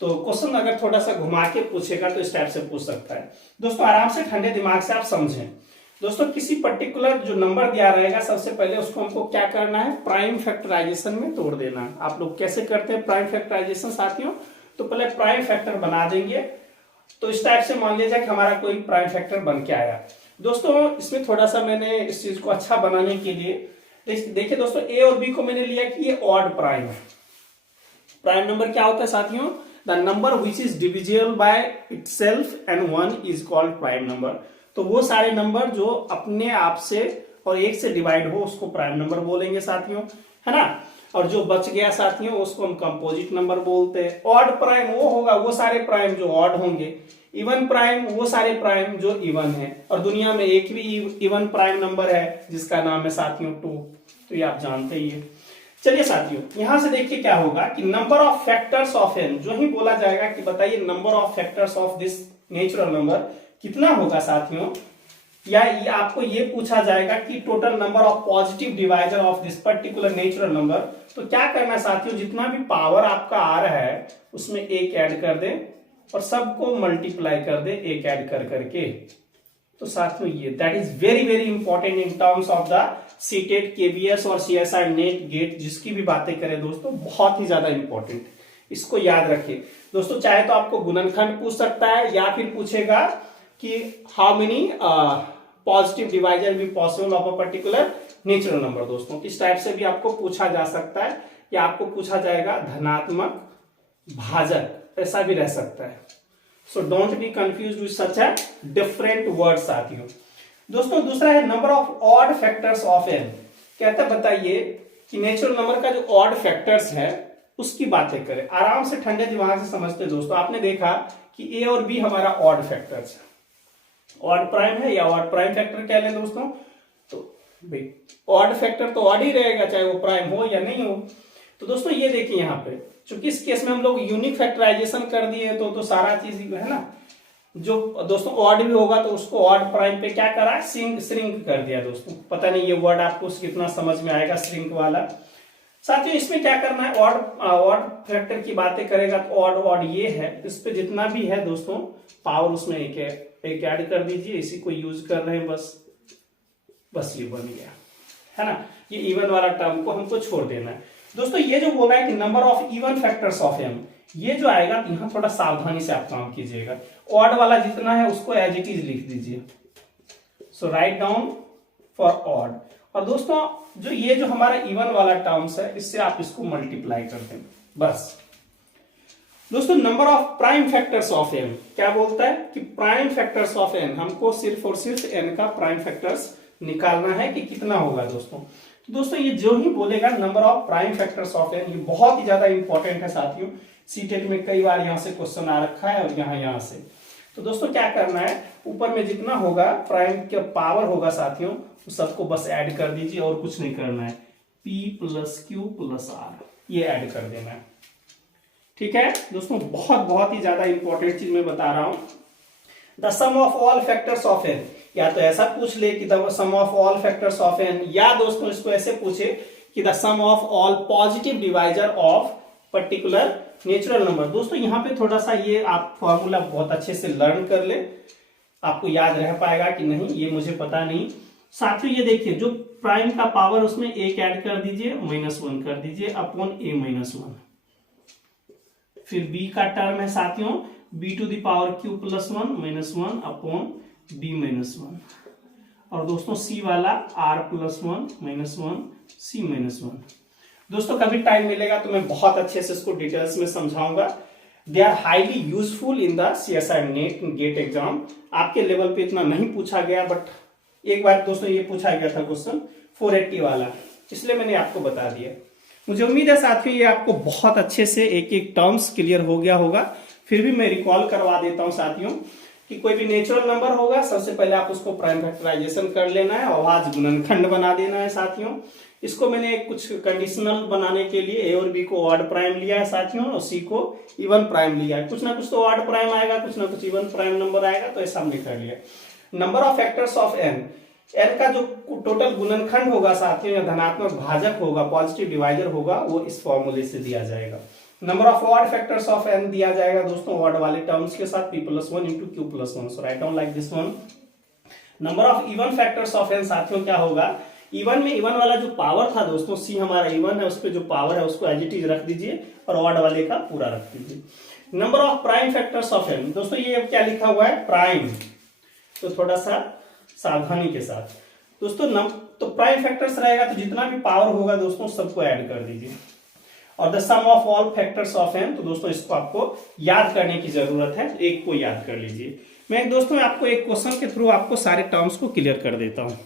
तो क्वेश्चन अगर थोड़ा सा घुमा के पूछेगा तो इस टाइप से पूछ सकता है। दोस्तों आराम से ठंडे दिमाग से आप समझें। दोस्तों किसी पर्टिकुलर जो नंबर दिया रहेगा सबसे पहले उसको हमको क्या करना है, प्राइम फैक्टराइजेशन में तोड़ देना। आप लोग कैसे करते हैं प्राइम फैक्टराइजेशन साथियों, तो पहले प्राइम फैक्टर बना देंगे। तो इस टाइप से मान लीजिए कि हमारा कोई प्राइम फैक्टर बन के आया। दोस्तों इसमें थोड़ा सा मैंने इस चीज को अच्छा बनाने के लिए देखिए दोस्तों ए और बी को मैंने लिया कि ये ऑड प्राइम है। प्राइम नंबर क्या होता है साथियों, the number which is divisible by itself and 1 is called prime number. तो वो सारे नंबर जो अपने आप से और 1 से डिवाइड हो उसको प्राइम नंबर बोलेंगे साथियों, है ना। और जो बच गया साथियों उसको हम कंपोजिट नंबर बोलते हैं। ऑड प्राइम वो होगा वो सारे प्राइम जो ऑड होंगे, इवन प्राइम वो सारे प्राइम जो इवन है, और दुनिया में एक भी इवन प्राइम नंबर है जिसका नाम है साथियों 2। तो ये आप जानते ही है। चलिए साथियों यहां से देखिए क्या होगा कि number of factors of n, जो ही बोला जाएगा कि बताइए number of factors of this natural number कितना होगा साथियों, या ये आपको ये पूछा जाएगा कि total number of positive divisor of this particular natural number. तो क्या करना साथियों, जितना भी पावर आपका आ रहा है उसमें एक ऐड कर दे और सबको मल्टीप्लाई कर दे एक ऐड कर करके। तो साथियों ये that is very very important in terms of the CTET KVS और सीएसआई नेट गेट, जिसकी भी बातें करें दोस्तों बहुत ही ज्यादा इंपॉर्टेंट, इसको याद रखिए दोस्तों। चाहे तो आपको गुणनखंड पूछ सकता है या फिर पूछेगा कि हाउ मेनी पॉजिटिव डिवाइजर भी possible of a particular natural number. दोस्तों इस टाइप से भी आपको पूछा जा सकता है, या आपको पूछा जाएगा धनात्मक भाजक, ऐसा भी रह सकता है। सो don't B confused with such a different word साथियों। दोस्तों दूसरा है number of odd factors of n। कहता है बताइए कि नेचुरल नंबर का जो ऑड फैक्टर्स है उसकी बातें करें। आराम से ठंडे दिमाग से समझते दोस्तों। आपने देखा कि a और b हमारा ऑड फैक्टर्स है, ऑड प्राइम है या ऑड प्राइम फैक्टर कह लें दोस्तों। तो भाई ऑड फैक्टर तो ऑड ही रहेगा चाहे वो प्राइम हो या नहीं हो। तो दोस्तों ये देखिए यहाँ पे चूंकि इस केस में हम लोग यूनिक फैक्टराइजेशन कर दिए तो सारा चीज है ना, जो दोस्तों ऑड भी होगा तो उसको ऑड प्राइम पे क्या करा, श्रिंक कर दिया दोस्तों। पता नहीं ये वर्ड आपको कितना समझ में आएगा, श्रिंक वाला। साथियों इसमें क्या करना है, ऑड फैक्टर की बातें करेगा तो ऑड ऑड ये है, इस पे जितना भी है दोस्तों पावर उसमें एक ऐड कर दीजिए, इसी को यूज कर रहे हैं बस ये बन गया, है ना। ये इवन वाला टर्म को हमको छोड़ देना है दोस्तों। ये जो बोला है कि number of even factors of m, ये जो आएगा तो यहाँ थोड़ा सावधानी से आप काम कीजिएगा। ऑड वाला जितना है उसको एज इट इज लिख दीजिए, सो राइट डाउन फॉर ऑड। और दोस्तों जो ये जो हमारा इवन वाला टर्म्स है इससे आप इसको मल्टीप्लाई कर दें बस। दोस्तों number of prime factors of n क्या बोलता है कि प्राइम फैक्टर्स ऑफ n, हमको सिर्फ और सिर्फ n का प्राइम फैक्टर्स निकालना है कि कितना होगा दोस्तों ये जो ही बोलेगा number of prime factors of n, ये बहुत ही ज्यादा इंपॉर्टेंट है साथियों। सीटेट में कई बार यहां से क्वेश्चन आ रखा है और यहां से। तो दोस्तों क्या करना है, ऊपर में जितना होगा प्राइम का पावर होगा साथियों उस सबको बस ऐड कर दीजिए और कुछ नहीं करना है। p plus Q plus R ये ऐड कर देना है, ठीक है दोस्तों। बहुत ही ज्यादा इंपॉर्टेंट चीज मैं बता रहा हूं। The sum of all factors of n, या तो ऐसा पूछ ले कि the sum of all factors of n, या दोस्तों इसको ऐसे पूछे कि the sum of all positive divisor of particular natural number. दोस्तों यहाँ पे थोड़ा सा ये आप फॉर्मूला बहुत अच्छे से लर्न कर ले, आपको याद रह पाएगा कि नहीं ये मुझे पता नहीं। साथियों ये देखिए जो प्राइम का पावर उसमें एक ऐड कर दीजिए, -1 कर दीजिए अपॉन a-1, फिर b का टर्म है साथियों b to the power q plus 1 -1 upon b-1, और दोस्तों c वाला r प्लस 1 -1 c-1। दोस्तों कभी टाइम मिलेगा तो मैं बहुत अच्छे से इसको डिटेल्स में समझाऊंगा। They are highly useful in the CSI NET GATE exam. आपके लेवल पे इतना नहीं पूछा गया, बट एक बार दोस्तों ये पूछा गया था क्वेश्चन 480 वाला, इसलिए मैंने आपको बता दिया। मुझे उम्मीद है साथियों ये आपको बहुत अच्छे से एक एक टर्म्स क्लियर हो गया होगा। फिर भी मैं रिकॉल करवा देता हूं साथियों कि कोई भी नेचुरल नंबर होगा सबसे पहले आप उसको प्राइम फैक्टराइजेशन कर लेना है, अभाज्य गुणनखंड बना देना है साथियों। इसको मैंने कुछ कंडीशनल बनाने के लिए ए और बी को ऑड प्राइम लिया है साथियों, और सी को इवन प्राइम लिया है। कुछ ना कुछ तो ऑड प्राइम आएगा, कुछ ना कुछ इवन प्राइम नंबर आएगा, तो ऐसा हमने कर लिया। Number of factors of n, n का जो टोटल गुणनखंड होगा साथियों या धनात्मक भाजक होगा, पॉजिटिव डिवाइजर होगा, वो इस फॉर्मूले से दिया जाएगा। Number of odd factors of n दिया जाएगा दोस्तों ऑड वाले टर्म्स के साथ, p plus 1 into Q plus 1, so write down like this one. Number of even factors of n साथियों क्या होगा, इवन में इवन वाला जो पावर था दोस्तों c हमारा इवन है, उस पे जो पावर है उसको एज इट इज रख दीजिए और ऑड वाले का पूरा रख दीजिए। Number of prime factors of n, दोस्तों ये क्या लिखा हुआ है प्राइम, तो थोड़ा सा सावधानी के साथ दोस्तों तो प्राइम फैक्टर्स रहेगा तो जितना भी पावर होगा दोस्तों सबको ऐड कर दीजिए। और the sum of all factors of n, तो दोस्तों इसको आपको याद करने की जरूरत है, एक को याद कर लीजिए। मैं दोस्तों आपको एक क्वेश्चन के थ्रू आपको सारे टर्म्स को क्लियर कर देता हूं।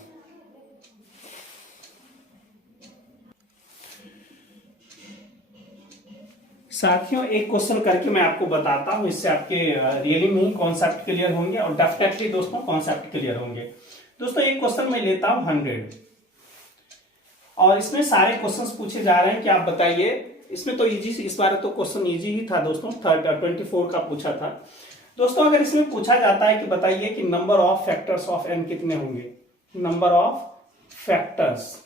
साथियों एक क्वेश्चन करके मैं आपको बताता हूं, इससे आपके रियली में ही कॉन्सेप्ट क्लियर होंगे और डेफिनेटली दोस्तों कॉन्सेप्ट क्लियर होंगे। दोस्तों एक क्वेश्चन मैं लेता हूं 100 और इसमें सारे क्वेश्चंस पूछे जा रहे हैं कि आप बताइए। इसमें तो इजी, इस बार तो क्वेश्चन इजी ही था दोस्तों, 24 का पूछा था दोस्तों। अगर इसमें पूछा जाता है कि बताइए कि number of factors of n कितने होंगे, नंबर ऑफ फैक्टर्स,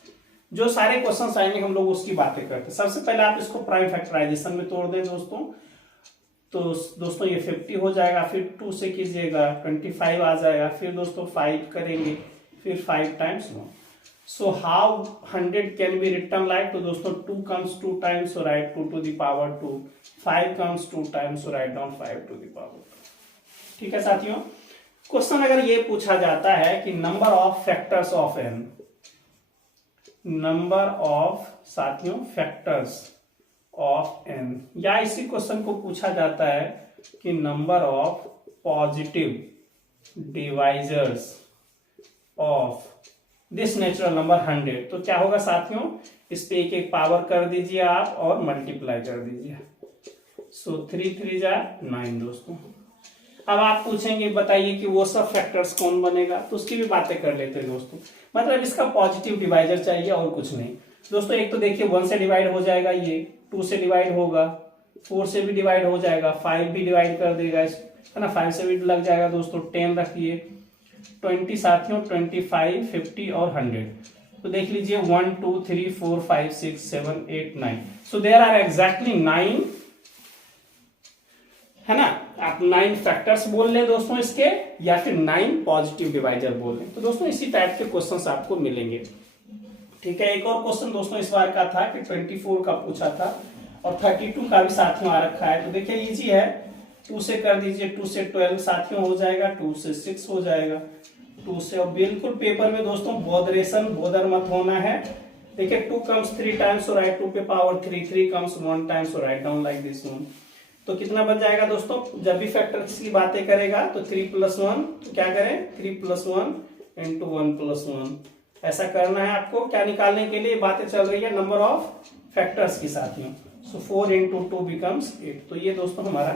जो सारे क्वेश्चंस आएंगे हम लोग उसकी बातें करते हैं। सबसे पहले आप इसको प्राइम फैक्टराइजेशन में तोड़ दें दोस्तों, तो दोस्तों ये 50 हो जाएगा, फिर 2 से कीजिएगा 25 आ जाएगा, फिर दोस्तों 5 करेंगे, फिर 5 times 1। So how 100 can be written like, तो दोस्तों 2 comes 2 times, so write 2 to the power 2, 5 comes 2 times, so write down 5 to the power 2। ठीक है साथियों, क्वेश्चन अगर ये पूछा जाता है कि number of factors of n, number of साथियों फैक्टर्स ऑफ n, या इसी क्वेश्चन को पूछा जाता है कि number of positive divisors of this natural number 100, तो क्या होगा साथियों, इस पे एक एक पावर कर दीजिए आप और मल्टीप्लाई कर दीजिए। सो 3 3 जा 9 दोस्तों। अब आप पूछेंगे बताइए कि वो सब फैक्टर्स कौन बनेगा, तो उसकी भी बातें कर लेते हैं दोस्तों। मतलब इसका पॉजिटिव डिवाइजर चाहिए और कुछ नहीं दोस्तों। एक तो देखिए 1 से डिवाइड हो जाएगा, ये 2 से डिवाइड होगा, 4 से भी डिवाइड हो जाएगा, 5 भी डिवाइड कर देगा, है ना। 5 से भी लग जाएगा दोस्तों, 10 रखिए, 20 साथियों, 25, 50 और 100। तो देख लीजिए 1 2 3 4 5 6 7 8 9। सो देयर आर एग्जैक्टली 9, है ना। आप 9 फैक्टर्स बोल लें दोस्तों इसके, या फिर 9 पॉजिटिव डिवाइजर बोल लें। तो दोस्तों इसी टाइप के क्वेश्चंस आपको मिलेंगे। ठीक है, एक और क्वेश्चन दोस्तों इस बार का था कि 24 का पूछा था और 32 का भी साथियों आ रखा है। तो देखिए इजी है, 2 से कर दीजिए, 2 से 12 साथियों हो जाएगा, 2 से 6 हो जाएगा, 2 से, और बिल्कुल पेपर में दोस्तों बोदर मत होना है। देखिए 2 comes 3 times, so write 2 पे power 3, 3 comes 1 time, so write down like this one। तो कितना बन जाएगा दोस्तों, जब भी फैक्टर्स की बातें करेगा तो 3 + 1, तो क्या करें 3 + 1 × 1 + 1, ऐसा करना है आपको। क्या निकालने के लिए बातें चल रही है, नंबर ऑफ फैक्टर्स की साथियों। सो 4 × 2 becomes 8, तो ये दोस्तों हमारा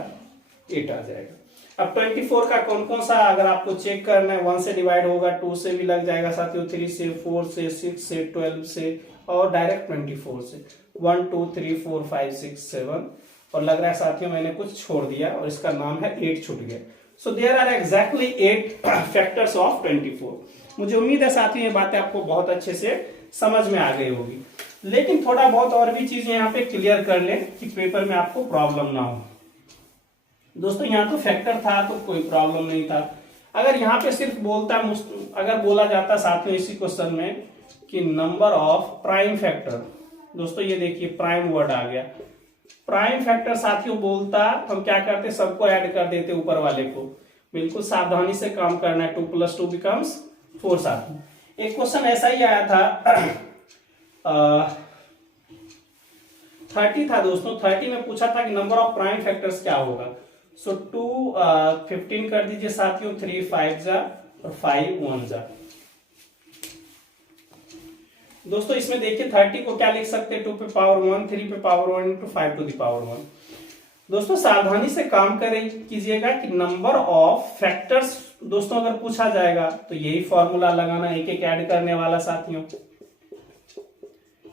8 आ जाएगा। अब 24 का कौन कौन सा अगर आपको चेक करना है, 1 से डिवाइड होगा, 2 से भी लग जाएगा साथियों, 3 से, 4 से, 6 से, 12 से, और डायरेक्ट 24 से। 1 2 3 4 5 6 7, और लग रहा है साथियों मैंने कुछ छोड़ दिया और इसका नाम है 8 छूट गया। So there are exactly 8 factors of 24। मुझे उम्मीद है साथियों ये बातें आपको बहुत अच्छे से समझ में आ गई होगी, लेकिन थोड़ा बहुत और भी चीजें यहाँ पे क्लियर कर लें कि पेपर में आपको प्रॉब्लम ना हो। दोस्तों यहाँ तो फैक्टर था तो कोई प्रॉब्लम नहीं था। अगर यहाँ पे सिर्फ अगर बोला जाता साथियों इसी क्वेश्चन में कि नंबर ऑफ प्राइम फैक्टर, दोस्तों ये देखिए प्राइम वर्ड आ गया, प्राइम फैक्टर साथियों बोलता, हम क्या करते, सबको ऐड कर देते ऊपर वाले को। बिल्कुल सावधानी से काम करना है, 2 + 2 becomes 4 साथियों। एक क्वेश्चन ऐसा ही आया था 30 था दोस्तों, 30 में पूछा था कि नंबर ऑफ प्राइम फैक्टर्स क्या होगा। सो 2 15 कर दीजिए साथियों, 3 5 जा और 5 1 जा। दोस्तों इसमें देखिए 30 को क्या लिख सकते हैं, 2 पे पावर 1, 3 पे पावर 1 × 5 to the power 1। दोस्तों सावधानी से काम कीजिएगा कि नंबर ऑफ फैक्टर्स दोस्तों अगर पूछा जाएगा तो यही फॉर्मूला लगाना, एक एक ऐड करने वाला साथियों।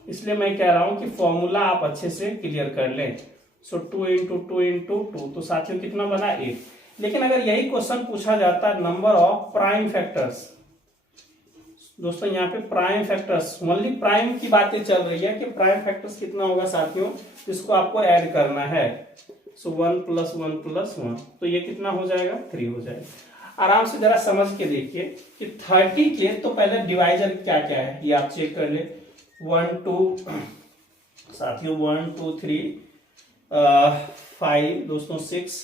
इसलिए मैं कह रहा हूं कि फॉर्मूला आप अच्छे से क्लियर कर लें। सो 2 × 2 × 2, तो साथियों कितना बना 8। लेकिन अगर यही क्वेश्चन पूछा जाता नंबर ऑफ प्राइम फैक्टर्स, दोस्तों यहाँ पे प्राइम फैक्टर्स, ओनली प्राइम की बातें चल रही है कि प्राइम फैक्टर्स कितना होगा साथियों, जिसको आपको ऐड करना है। सो 1 + 1 + 1, तो ये कितना हो जाएगा 3 हो जाएगा। आराम से जरा समझ के देखिए कि 30 के तो पहले डिवाइजर क्या क्या है ये आप चेक कर ले। 1 2 साथियों 1 2 3 5 दोस्तों 6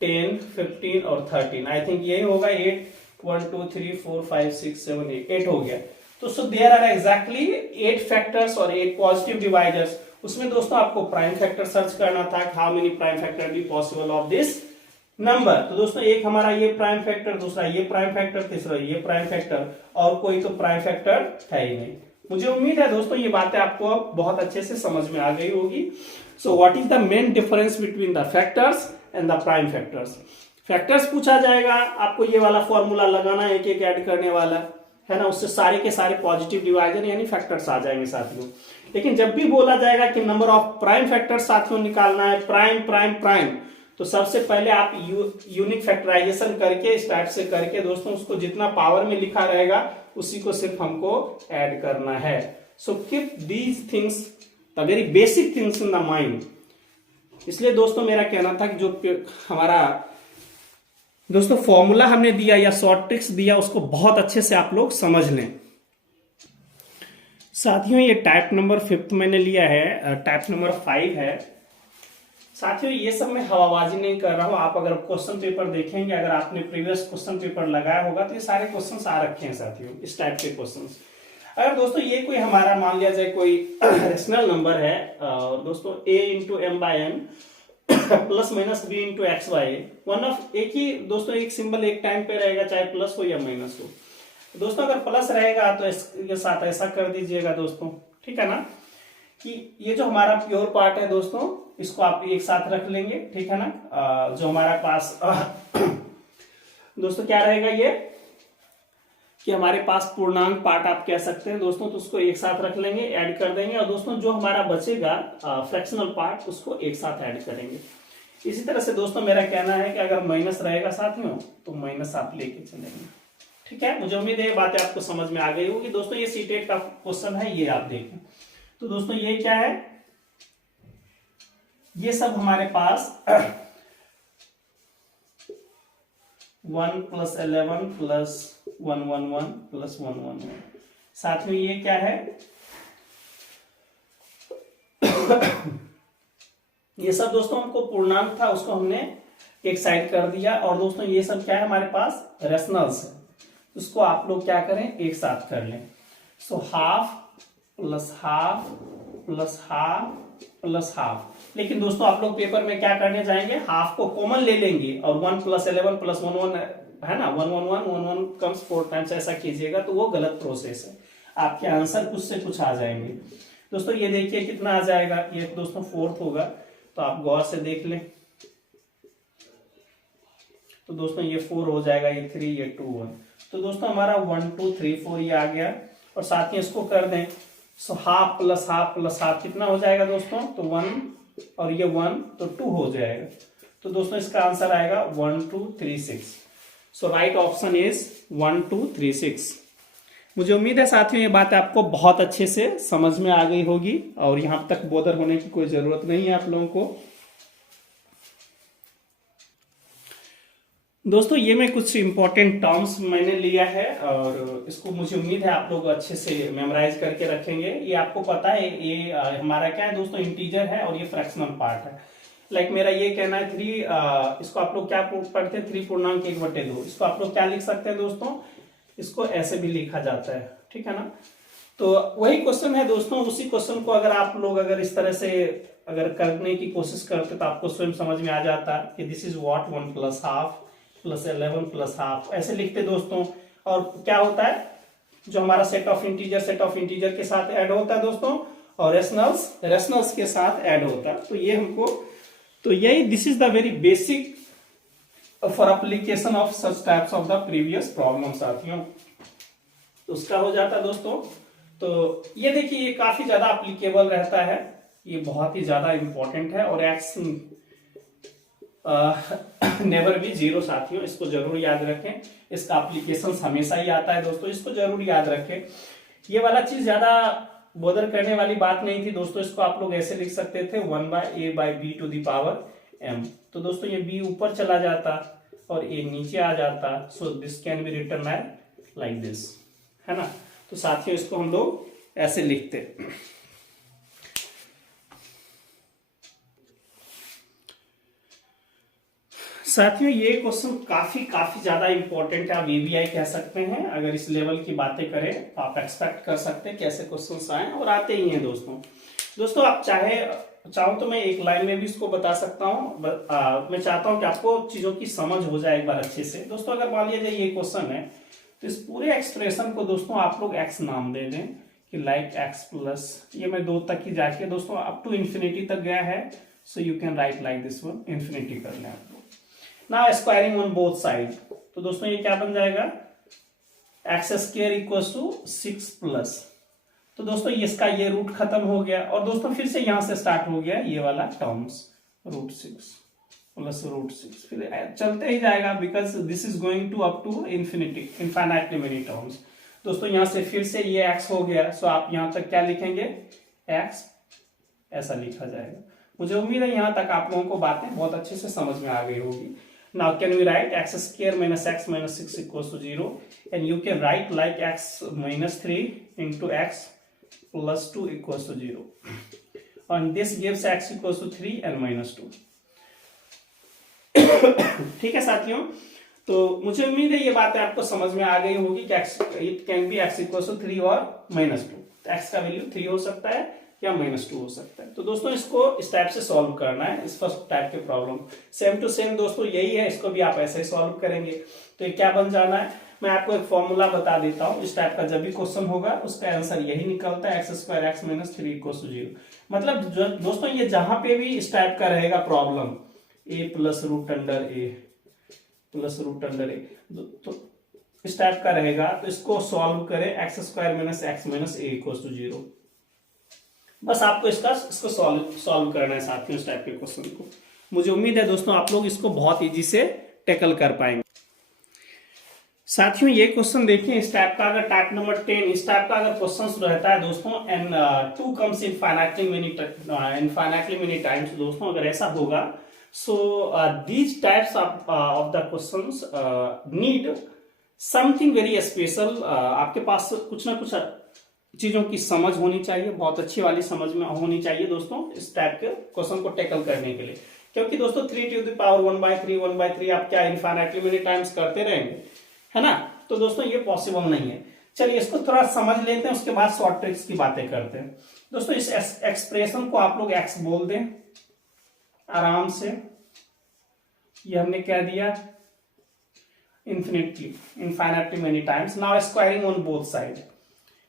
10 15 और 13, आई थिंक यही होगा 8। 1 2 3 4 5 6 7 8 हो गया। तो so there are exactly 8 factors और 8 पॉजिटिव डिवाइजर्स। उसमें दोस्तों आपको प्राइम फैक्टर सर्च करना था, how many prime factor be possible of this number. तो दोस्तों एक हमारा ये प्राइम फैक्टर, दूसरा ये प्राइम फैक्टर, तीसरा ये प्राइम फैक्टर, और कोई तो प्राइम फैक्टर है ही नहीं। मुझे उम्मीद है दोस्तों ये बातें आपको बहुत अच्छे से समझ में आ गई होगी। So what is the main difference between the factors and the prime factors. Factors पूछा जाएगा, आपको ये वाला फॉर्मूला लगाना, एक एक ऐड करने वाला, है ना, उससे सारे के सारे पॉजिटिव डिवाइजर यानी फैक्टर्स आ जाएंगे साथियों। लेकिन जब भी बोला जाएगा कि नंबर ऑफ प्राइम फैक्टर्स साथियों निकालना है, प्राइम प्राइम प्राइम, तो सबसे पहले आप यूनिक फैक्टराइजेशन करके, इस टाइप से करके दोस्तों उसको जितना पावर में लिखा रहेगा उसी को सिर्फ हमको ऐड करना है। So keep these things the very basic things in the mind. इसलिए दोस्तों मेरा कहना था कि जो हमारा दोस्तों फॉर्मूला हमने दिया या शॉर्ट ट्रिक्स दिया उसको बहुत अच्छे से आप लोग समझ लें साथियों। ये टाइप नंबर 5 मैंने लिया है, टाइप नंबर 5 है साथियों। ये सब मैं हवाबाजी नहीं कर रहा हूं। आप अगर क्वेश्चन पेपर देखेंगे, अगर आपने प्रीवियस क्वेश्चन पेपर लगाया होगा तो ये सारे क्वेश्चंस आ रखे हैं साथियों, इस टाइप के क्वेश्चंस। अगर दोस्तों ये कोई हमारा मान लिया जाए कोई रेशनल नंबर है दोस्तों, a × m/n plus minus b × xy, one of एक ही दोस्तों एक सिंबल एक टाइम पे रहेगा, चाहे प्लस हो या माइनस हो। दोस्तों अगर प्लस रहेगा तो इसके साथ ऐसा कर दीजिएगा दोस्तों, ठीक है ना, कि ये जो हमारा प्योर पार्ट है दोस्तों इसको आप एक साथ रख लेंगे, ठीक है ना। जो हमारा पास दोस्तों क्या रहेगा ये कि हमारे पास पूर्णांक पार्ट आप कह सकते हैं दोस्तों, तो उसको एक साथ रख लेंगे, ऐड कर देंगे। और दोस्तों जो हमारा बचेगा फ्रैक्शनल पार्ट उसको एक साथ ऐड करेंगे। इसी तरह से दोस्तों मेरा कहना है कि अगर माइनस रहेगा साथियों तो माइनस आप लेके चलेंगे। ठीक है, मुझे उम्मीद है ये बातें आपको समझ में आ गई होगी। दोस्तों ये सीटेट का क्वेश्चन है, ये आप देखें। तो दोस्तों ये क्या है, ये सब हमारे पास 1 + 11 + 111 + 111, साथ में ये क्या है ये सब दोस्तों हमको पूर्णांक था, उसको हमने एक साइड कर दिया। और दोस्तों ये सब क्या है हमारे पास रेशनल्स है, उसको आप लोग क्या करें एक साथ कर लें। So half + half + half + half. लेकिन दोस्तों आप लोग पेपर में क्या करने जाएंगे, हाफ को कॉमन ले लेंगे और 1 + 11 + 11 है ना, 111 कम्स 4 टाइम्स, ऐसा कीजिएगा तो वो गलत प्रोसेस है, आपके आंसर कुछ से कुछ आ जाएंगे। दोस्तों ये देखिए कितना आ जाएगा, ये दोस्तों 4th होगा, तो आप गौर से देख लें। तो दोस्तों ये 4 हो जाएगा, ये 3, ये 2, 1। तो दोस्तों हमारा 1 2 3 4 ये आ गया। और साथ में इसको कर दें, सो हाफ + हाफ + हाफ कितना हो जाएगा दोस्तों, तो 1 और ये 1 तो 2 हो जाएगा। तो दोस्तों इसका आंसर आएगा 1 2 3 6। सो राइट ऑप्शन इज 1 2 3 6। मुझे उम्मीद है साथियों ये बात आपको बहुत अच्छे से समझ में आ गई होगी और यहां तक बोदर होने की कोई जरूरत नहीं है आप लोगों को। दोस्तों ये मैं कुछ इंपॉर्टेंट टर्म्स मैंने लिया है और इसको मुझे उम्मीद है आप लोग अच्छे से मेमोराइज करके रखेंगे। ये आपको पता है ये हमारा क्या है दोस्तों, इंटीजर है और ये फ्रैक्शनल पार्ट है। लाइक मेरा ये कहना है 3, इसको आप लोग क्या पढ़ते हैं 3 पूर्णांक 1/2। इसको आप लोग क्या लिख सकते हैं दोस्तों, इसको ऐसे भी लिखा जाता है, ठीक है ना। तो वही क्वेश्चन है दोस्तों, उसी क्वेश्चन को अगर आप लोग अगर इस तरह से अगर करने की कोशिश करते तो आपको स्वयं समझ में आ जाता कि this is what 1 + half + 11 + half, ऐसे लिखते दोस्तों। और क्या होता है, जो हमारा सेट ऑफ इंटीजर के साथ ऐड होता है दोस्तों, और रेशनल्स के साथ ऐड होता है। तो ये हमको, तो यही this is the very basic for application of such types of the previous problem साथियों। तो उसका हो जाता है दोस्तों। तो ये देखिए ये काफी ज्यादा एप्लीकेबल रहता है, ये बहुत ही ज्यादा इंपॉर्टेंट है। और एक्स नेवर बी 0 साथियों, इसको जरूर याद रखें, इसका एप्लीकेशन हमेशा ही आता है दोस्तों, इसको जरूर याद रखें। ये वाला चीज ज्यादा बोदर करने वाली बात नहीं थी दोस्तों, इसको आप लोग ऐसे लिख सकते थे 1/a/b⁴ तो दोस्तों ये b ऊपर चला जाता और a नीचे आ जाता। So this can be written like this, है ना। तो साथियों इसको हम लोग ऐसे लिखते। साथियों ये क्वेश्चन काफी ज्यादा इंपॉर्टेंट है, आप ABI कह सकते हैं। अगर इस लेवल की बातें करें तो आप एक्सपेक्ट कर सकते हैं कैसे क्वेश्चंस आए, और आते ही हैं दोस्तों। आप चाहो तो मैं एक लाइन में भी इसको बता सकता हूं। मैं चाहता हूं कि आपको चीजों की समझ हो जाए एक बार अच्छे से। दोस्तों अगर मान लीजिए ये क्वेश्चन है तो इस पूरे एक्सप्रेशन को दोस्तों आप लोग x नाम दे दें कि लाइक x प्लस, ये मैं 2 तक ही जाके दोस्तों अप टू इन्फिनिटी तक गया है। सो you can write like this one, infinity कर लें आप लोग। Now squaring on both side, तो दोस्तों ये क्या बन जाएगा, x² = 6+। तो दोस्तों इसका ये रूट खत्म हो गया और दोस्तों फिर से यहां से स्टार्ट हो गया ये वाला टर्म्स √6 + √6, फिर चलते ही जाएगा because this is going to up to infinity, infinitely many terms. दोस्तों यहां से फिर से ये x हो गया। सो आप यहां तक क्या लिखेंगे, x ऐसा लिखा जाएगा। मुझे उम्मीद है यहां तक आप लोगों को बातें बहुत अच्छे से समझ में आ गई होगी। Now can we write x² - x - 6 = 0, and you can write like x - 3 × x + 2 = 0, and this gives x = 3 and -2। ठीक है साथियों, तो मुझे उम्मीद है ये बातें आपको समझ में आ गई होगी कि इट कैन बी x = 3 और -2। x का वैल्यू 3 हो सकता है या -2 हो सकता है। तो दोस्तों इसको इस टाइप से सॉल्व करना है, इस फर्स्ट टाइप के प्रॉब्लम सेम टू सेम दोस्तों यही है, इसको भी आप ऐसे ही सॉल्व करेंगे। तो ये क्या बन जाना है, मैं आपको एक फॉर्मूला बता देता हूं। इस टाइप का जब भी क्वेश्चन होगा उसका आंसर यही निकलता है, x² x - 3 = 0। मतलब दोस्तों ये जहां पे भी इस टाइप का रहेगा प्रॉब्लम, a + √a तो इस टाइप का रहेगा, तो इसको सॉल्व करें x² - x - a = 0। बस आपको इसको सॉल्व करना है साथियों इस टाइप के क्वेश्चन को। मुझे उम्मीद है दोस्तों आप लोग इसको बहुत इजी से टैकल कर पाएंगे। साथियों ये क्वेश्चन देखिए, इस टाइप का अगर टाइप नंबर 10 इस टाइप का अगर क्वेश्चन रहता है दोस्तों, and 2 comes infinitely many times, दोस्तों अगर ऐसा होगा, so these types of the questions need something very special. आपके पास कुछ ना कुछ चीजों की समझ होनी चाहिए, बहुत अच्छी वाली समझ में होनी चाहिए दोस्तों इस टाइप के क्वेश्चन को टैकल करने के लिए। क्योंकि दोस्तों 3 to the power 1/3 आप क्या इनफाइनाइटली मेनी टाइम्स करते रहेंगे, है ना? तो दोस्तों ये पॉसिबल नहीं है। चलिए इसको थोड़ा समझ लेते हैं, उसके बाद शॉर्ट ट्रिक्स की बातें करते हैं। दोस्तों इस एक्सप्रेशन को आप लोग एक्स बोल दें आराम से। ये हमने क्या दिया, infinitely many times. Now squaring on both side,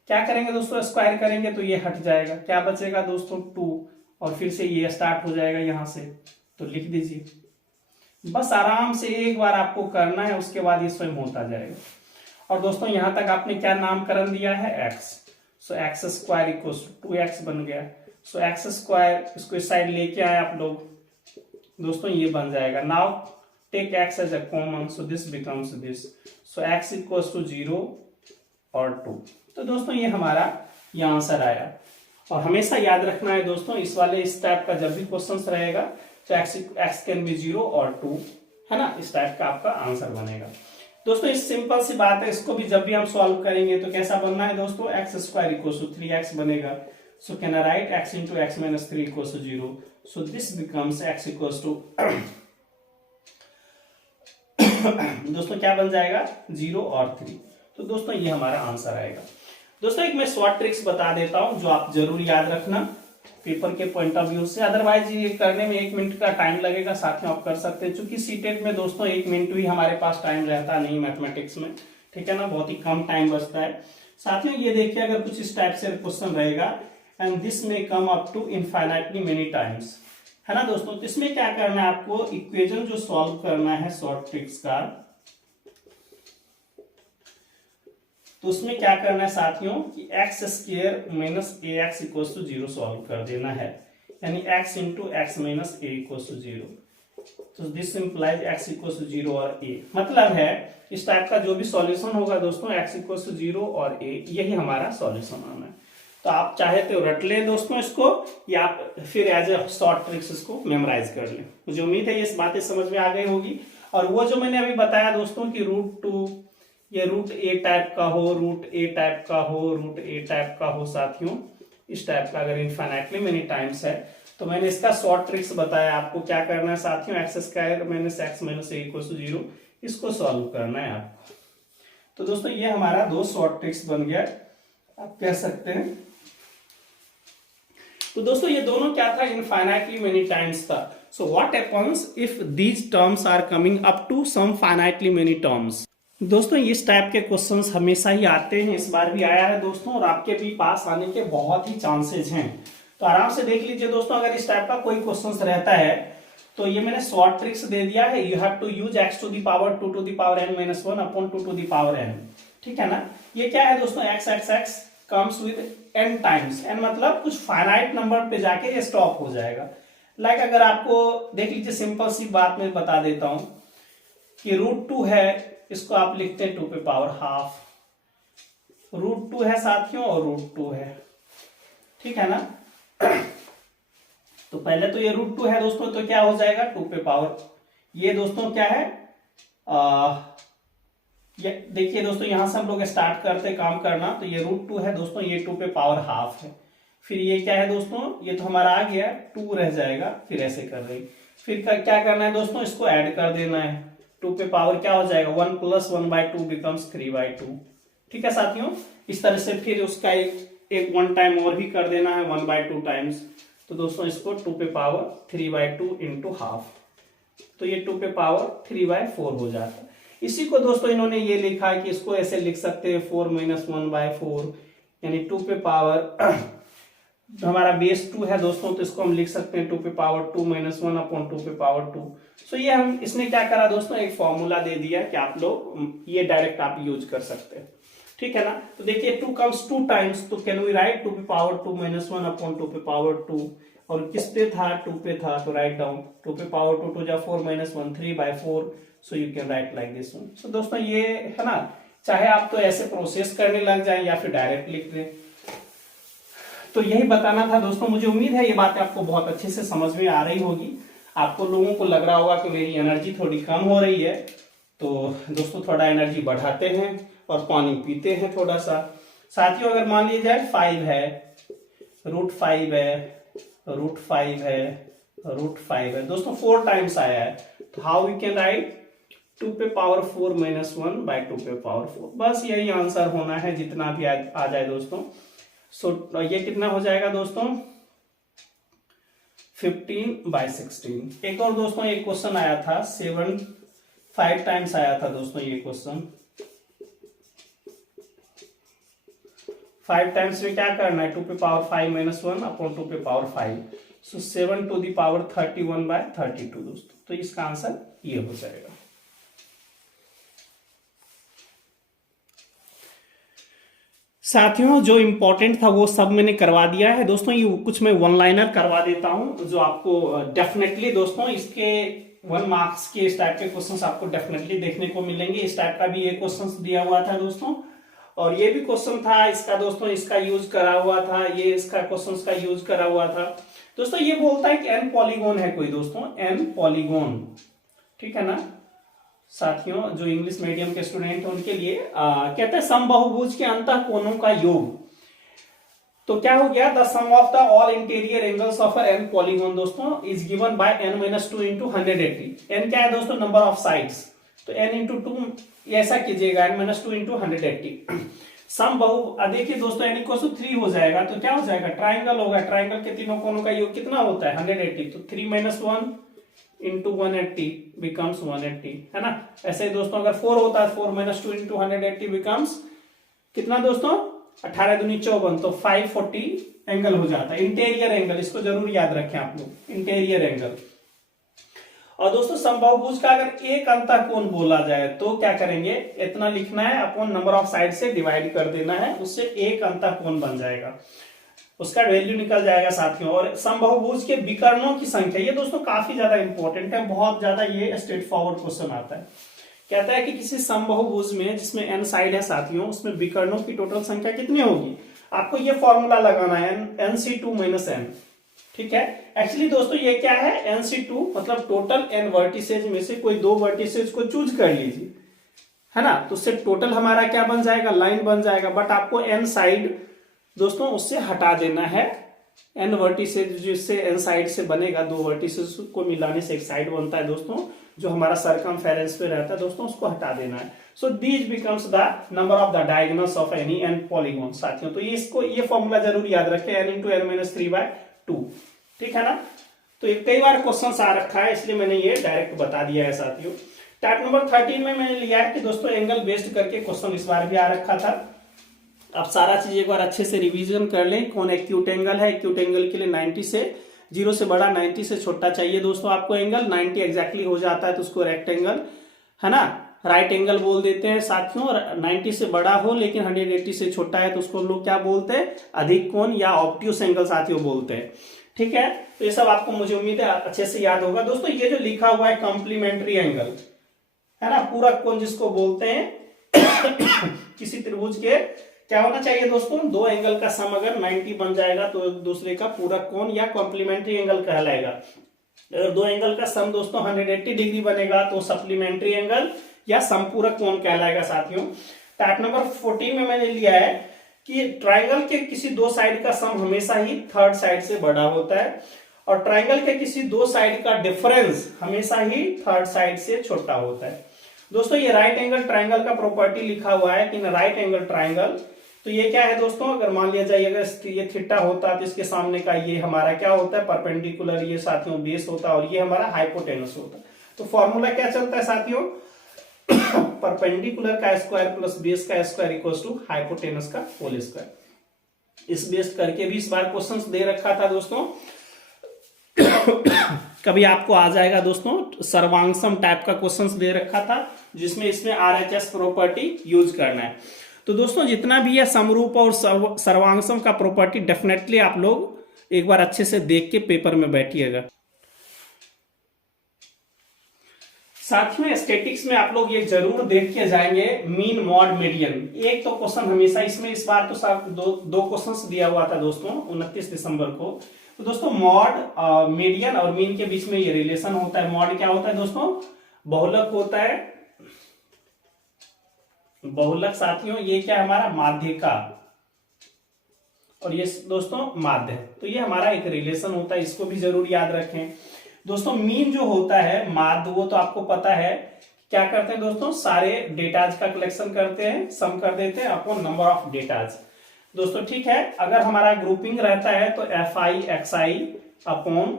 क्या करेंगे दोस्तों, स्क्वायर करेंगे तो ये हट जाएगा, क्या बचेगा दोस्तों 2, और फिर से ये स्टार्ट हो जाएगा यहां से, तो लिख दीजिए। बस आराम से एक बार आपको करना है, उसके बाद ये स्वयं होता जाएगा। और दोस्तों यहां तक आपने क्या नामकरण दिया है, X. So X square equals to 2x बन गया। सो एक्स स्क्वायर, इसको इस साइड लेके आए आप लोग, दोस्तों ये बन जाएगा। Now take x as a common, so this becomes this. So x equals to 0 और 2। तो दोस्तों ये हमारा ये आंसर आया। और हमेशा याद रखना है दोस्तों, इस टाइप का जब भी क्वेश्चन रहेगा तो x कैन बी 0 और 2, है ना? इस टाइप का आपका आंसर बनेगा। दोस्तों इस सिंपल सी बात है, इसको भी जब भी हम सॉल्व करेंगे तो कैसा बनना है दोस्तों, x square equal to 3x बनेगा। So can I write x into X minus 3 equal to 0। So this becomes x equal to दोस्तों क्या बन जाएगा, 0 और 3। तो दोस्तों ये हमारा आंसर आएगा। दोस्तों एक मैं शॉर्ट ट्रिक्स बता देता हूं जो आप जरूर याद रखना पेपर के पॉइंट ऑफ व्यू से, अदरवाइज ये करने में 1 मिनट का टाइम लगेगा। साथ में आप कर सकते हैं, क्योंकि सीटेट में दोस्तों 1 मिनट भी हमारे पास टाइम रहता नहीं मैथमेटिक्स में, ठीक है ना? बहुत ही कम टाइम बचता है। साथियों ये देखिए, अगर कुछ इस टाइप से क्वेश्चन रहेगा, and this may come up to infinitely many times, है ना दोस्तों? तो इसमें क्या करना है आपको, इक्वेशन जो सॉल्व करना है शॉर्ट ट्रिक्स का, तो उसमें क्या करना है साथियों कि X square minus A X equal to 0 solve कर देना है, यानी x into X minus A equal to 0। तो this implies x equal to 0 और a, मतलब है इस टाइप का जो भी सॉल्यूशन होगा दोस्तों, x इक्वल टू 0 और a, यही हमारा सॉल्यूशन आना है। तो आप चाहे तो रट लें दोस्तों इसको, या आप फिर एज ए शॉर्ट ट्रिक्स इसको मेमोराइज कर लें। मुझे उम्मीद है ये बातें समझ में आ गई होगी। और वो जो मैंने अभी बताया दोस्तों कि √2 ये रूट ए टाइप का हो, रूट ए टाइप का हो, रूट ए टाइप का हो, साथियों इस टाइप का अगर इनफाइनाइटली मेनी टाइम्स है, तो मैंने इसका शॉर्ट ट्रिक्स बताया आपको। क्या करना है साथियों, X square minus X minus A equal to 0, इसको सॉल्व करना है आपको। तो दोस्तों ये हमारा 2 शॉर्ट ट्रिक्स बन गया, आप कह सकते हैं। तो दोस्तों ये दोनों क्या था, इनफाइनाइटली मेनी टाइम्स था। So what happens if these terms are coming up to some finitely many terms. दोस्तों इस टाइप के क्वेश्चंस हमेशा ही आते हैं, इस बार भी आया है दोस्तों, और आपके भी पास आने के बहुत ही चांसेस हैं। तो आराम से देख लीजिए दोस्तों, अगर इस टाइप का कोई क्वेश्चंस रहता है तो ये मैंने शॉर्ट ट्रिक्स दे दिया है। You have to use x to the power 2 to the power n minus 1 upon 2 to the power n, ठीक है ना? ये क्या है दोस्तों, x comes with n times, n मतलब कुछ फाइनाइट नंबर पे जाके ये स्टॉप हो जाएगा। लाइक अगर आपको देख लीजिए, सिंपल सी बात मैं बता देता हूं कि √2 है, इसको आप लिखते हैं 2 पे पावर हाफ। √2 है साथियों और √2 है, ठीक है ना? तो पहले तो ये √2 है दोस्तों, तो क्या हो जाएगा 2 पे पावर, ये दोस्तों क्या है, ये देखिए दोस्तों यहां से हम लोग स्टार्ट करते काम करना। तो ये √2 है दोस्तों, ये 2 पे पावर हाफ है। फिर ये क्या है दोस्तों, ये तो हमारा आ गया 2 रह जाएगा, फिर ऐसे कर रही। फिर क्या करना है दोस्तों, इसको ऐड कर देना है। 2 पे पावर क्या हो जाएगा, 1 + 1/2 बिकम्स 3/2, ठीक है साथियों? इस तरह से फिर उसका एक 1 टाइम और भी कर देना है 1/2 टाइम्स। तो दोस्तों इसको 2 पे पावर 3/2 इंटू हाफ, तो ये 2 पे पावर 3/4 हो जाता है। इसी को दोस्तों इन्होंने ये लिखा है कि इसको ऐसे लिख सकते हैं 4 - 1/4, यानी 2 पे पावर हमारा बेस 2 है दोस्तों, तो इसको हम लिख सकते हैं 2 पे पावर 2 - 1 अपॉन 2 पे पावर 2। सो ये हम इसने क्या करा दोस्तों, एक फॉर्मूला दे दिया कि आप लोग ये डायरेक्ट आप यूज कर सकते हैं, ठीक है ना? तो देखिए 2 कम्स 2 टाइम्स, तो कैन वी राइट 2 पे पावर 2 - 1 अपॉन 2 पे पावर 2। और किस पे था, 2 पे था, तो राइट डाउन 2 पे पावर 2 2 जा 4 minus 1 3/4, so you can write like this one. सो दोस्तों ये है ना, चाहे आप तो ऐसे प्रोसेस करने लग जाएं या फिर डायरेक्ट लिख दें। तो यही बताना था दोस्तों, मुझे उम्मीद है ये बातें आपको बहुत अच्छे से समझ में आ रही होगी। आपको लोगों को लग रहा होगा कि मेरी एनर्जी थोड़ी कम हो रही है, तो दोस्तों थोड़ा एनर्जी बढ़ाते हैं और पानी पीते हैं थोड़ा सा। साथियों अगर मान लीजिए जाए 5 है, √5 है, √5 है, √5 है, दोस्तों 4 टाइम्स आया है, तो हाउ वी कैन राइट 2 पे पावर 4 माइनस 1 बाई 2 पे पावर 4। बस यही आंसर होना है, जितना भी आ जाए दोस्तों। सो ये कितना हो जाएगा दोस्तों, 15/16। एक और दोस्तों एक क्वेश्चन आया था 5 टाइम्स आया था दोस्तों ये क्वेश्चन। 5 टाइम्स में क्या करना है, 2 पे पावर 5 माइनस 1 अपॉन 2 पे पावर 5, सो 7 टू द पावर 31/32 दोस्तों। तो इसका आंसर ये हो जाएगा। साथियों जो इंपॉर्टेंट था वो सब मैंने करवा दिया है दोस्तों। ये कुछ मैं वन लाइनर करवा देता हूं जो आपको डेफिनेटली दोस्तों इसके 1 मार्क्स के इस टाइप के क्वेश्चंस आपको डेफिनेटली देखने को मिलेंगे। इस टाइप का भी ये क्वेश्चंस दिया हुआ था दोस्तों, और ये भी क्वेश्चन था इसका दोस्तों, इसका यूज करा हुआ था, ये इसका क्वेश्चन का यूज करा हुआ था दोस्तों। ये बोलता है कि n पॉलीगोन है कोई दोस्तों, n पॉलीगोन, ठीक है ना साथियों। जो इंग्लिश मीडियम के स्टूडेंट हैं उनके लिए कहते हैं समबाहुभुज के अंतः कोणों का योग। तो क्या हो गया, the sum of the all interior angles of an polygon दोस्तों is given by n-2 into 180। n क्या है दोस्तों, नंबर ऑफ साइड्स, तो n इंटू 2 ऐसा कीजिएगा, n-2 इंटू 180। सम बहु देखिए दोस्तों n इक्वल टू 3 हो जाएगा, तो क्या हो जाएगा, ट्राइंगल होगा, ट्राइंगल के तीनों कोनों का योग कितना होता है 180, तो 3 - 1 इंटू 180 बिकम्स 180, है ना। ऐसे ही दोस्तों अगर 4 होता है, 4 - 2 इंटू 180 बिकम्स कितना दोस्तों, 18 दूनी 54, तो 540 एंगल हो जाता है, इंटीरियर एंगल। इसको जरूर याद रखें आप लोग, इंटीरियर एंगल। और दोस्तों समबाहुभुज का अगर एक अंतः कोण बोला जाए तो क्या करेंगे, इतना लिखना है अपॉन नंबर ऑफ साइड से डिवाइड कर देना है, उससे एक अंतः कोण बन जाएगा, उसका वैल्यू निकल जाएगा साथियों। और समबाहुभुज के विकर्णों की संख्या, ये दोस्तों काफी ज्यादा इंपॉर्टेंट है, बहुत ज्यादा ये स्ट्रेट फॉरवर्ड क्वेश्चन आता है। कहता है कि किसी समबाहुभुज में जिसमें n साइड है साथियों, उसमें विकर्णों की टोटल संख्या कितनी होगी। आपको ये फॉर्मूला लगाना है nc2 - n, ठीक है। एक्चुअली दोस्तों ये क्या है, nc2 मतलब टोटल n वर्टिसेज में से कोई 2 वर्टिसेज को चूज कर लीजिए, है ना, तो उससे टोटल हमारा क्या बन जाएगा, लाइन बन जाएगा। बट आपको n साइड दोस्तों उससे हटा देना है, n वर्टिसेज जिससे n साइड से बनेगा, 2 वर्टिसेज को मिलाने से एक साइड बनता है दोस्तों, जो हमारा सरकमफेरेंस पे रहता है दोस्तों, उसको हटा देना है। सो this becomes the number of the diagonals of any n polygon साथियों। तो इसको ये फॉर्मूला जरूर याद रखें, n इंटू n - 3/2, ठीक है ना। तो ये कई बार क्वेश्चन आ रखा है, इसलिए मैंने ये डायरेक्ट बता दिया है साथियों। टाइप नंबर 13 में मैंने लिया है कि दोस्तों एंगल बेस्ड करके क्वेश्चन इस बार भी आ रखा था। अब सारा चीज एक बार अच्छे से रिवीजन कर लें। कौन एक्यूट एंगल है, एक्यूट एंगल के लिए 90 से 0 से बड़ा 90 से छोटा चाहिए दोस्तों आपको एंगल, 90 एग्जैक्टली हो जाता है तो उसको रेक्टेंगल, है ना, राइट एंगल बोल देते हैं साथियों। और 90 से बड़ा हो लेकिन 180 से छोटा है तो उसको लोग क्या बोलते हैं, अधिक कोण या ऑब्ट्यूस एंगल साथियों बोलते हैं, ठीक है। तो ये सब आपको मुझे उम्मीद है अच्छे से याद होगा दोस्तों। ये जो लिखा हुआ है कॉम्प्लीमेंट्री एंगल, है ना, पूरक कोण जिसको बोलते हैं किसी त्रिभुज के क्या होना चाहिए दोस्तों, 2 एंगल का सम अगर 90 बन जाएगा तो एक दूसरे का पूरक कोण या कॉम्प्लीमेंट्री एंगल कहलाएगा। अगर 2 एंगल का सम दोस्तों 180 डिग्री बनेगा तो सप्लीमेंट्री एंगल या समपूरक कोण कहलाएगा साथियों। टाइप नंबर 14 में मैंने लिया है कि ट्राइंगल के किसी 2 साइड का सम हमेशा ही थर्ड साइड से बड़ा होता है, और ट्राइंगल के किसी 2 साइड का डिफरेंस हमेशा ही थर्ड साइड से छोटा होता है दोस्तों। ये राइट एंगल ट्राइंगल का प्रॉपर्टी लिखा हुआ है कि राइट एंगल ट्राइंगल, तो ये क्या है दोस्तों, अगर मान लिया जाए अगर ये थीटा होता तो इसके सामने का ये हमारा क्या होता है, परपेंडिकुलर, ये साथियों बेस होता है, और ये हमारा हाइपोटेनस होता है। तो फॉर्मूला क्या चलता है साथियों, परपेंडिकुलर का स्क्वायर प्लस बेस का स्क्वायर इक्वल्स टू हाइपोटेनस का होल स्क्वायर। इस बेस करके भी इस बार क्वेश्चंस दे रखा था दोस्तों। कभी आपको आ जाएगा दोस्तों सर्वांगसम टाइप का क्वेश्चंस दे रखा था, जिसमें इसमें RHS प्रॉपर्टी यूज करना है। तो दोस्तों जितना भी है समरूप और सर्वांगसम का प्रॉपर्टी डेफिनेटली आप लोग एक बार अच्छे से देख के पेपर में बैठिएगा। साथियों स्टैटिक्स में आप लोग ये जरूर देख के जाएंगे, मीन मॉड मीडियन। एक तो क्वेश्चन हमेशा इसमें, इस बार तो सब दो क्वेश्चंस दिया हुआ था दोस्तों 29 दिसंबर को। तो दोस्तों मॉड मीडियन और मीन के बीच में ये रिलेशन होता है। मॉड क्या होता है दोस्तों? बहुलक होता है। बहुलक साथियों ये क्या है हमारा? माध्यिका, और ये दोस्तों माध्य। तो ये हमारा एक रिलेशन होता है, इसको भी जरूर याद रखें दोस्तों। मीन जो होता है माध्य, वो तो आपको पता है क्या करते हैं दोस्तों, सारे डेटाज का कलेक्शन करते हैं, सम कर देते हैं अपॉन नंबर ऑफ डेटाज दोस्तों। ठीक है, अगर हमारा ग्रुपिंग रहता है तो F I x I upon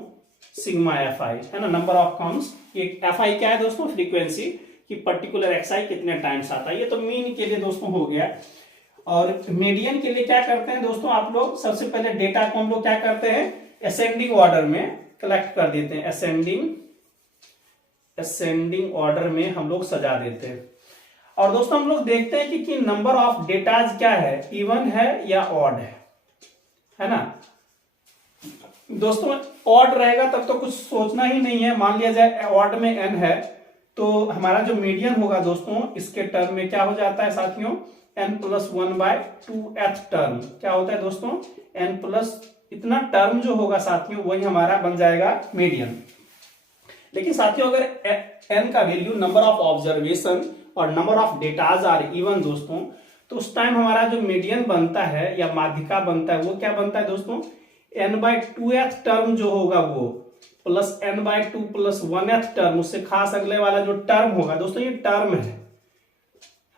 sigma F I, है ना, नंबर ऑफ कम्स। ये एफ आई क्या है दोस्तों? फ्रीक्वेंसी कि पर्टिकुलर एक्स आई कितने टाइम्स आता है। ये तो मीन के लिए दोस्तों हो गया। और मीडियन के लिए क्या करते हैं दोस्तों आप लोग? सबसे पहले डेटा को हम लोग क्या करते हैं? असेंडिंग ऑर्डर में कलेक्ट कर देते हैं। असेंडिंग ऑर्डर में हम लोग सजा देते हैं। और दोस्तों हम लोग देखते हैं कि नंबर ऑफ डेटाज क्या है, इवन है या ऑड है ना दोस्तों। ऑड रहेगा तब तो कुछ सोचना ही नहीं है। मान लिया जाए ऑड में n है, तो हमारा जो मीडियन होगा दोस्तों, इसके टर्म में क्या हो जाता है साथियों? n+1/2th टर्म क्या होता है दोस्तों? n प्लस इतना टर्म जो होगा साथियों, वही हमारा बन जाएगा मीडियन। लेकिन साथियों अगर n का वैल्यू, नंबर ऑफ ऑब्जर्वेशन और number of datas are even दोस्तों, तो उस टाइम हमारा जो मीडियन बनता है या माध्यिका बनता है, वो क्या बनता है दोस्तों? n/2th टर्म जो होगा वो प्लस n/2 + 1th टर्म, उससे खास अगले वाला जो टर्म होगा दोस्तों, ये टर्म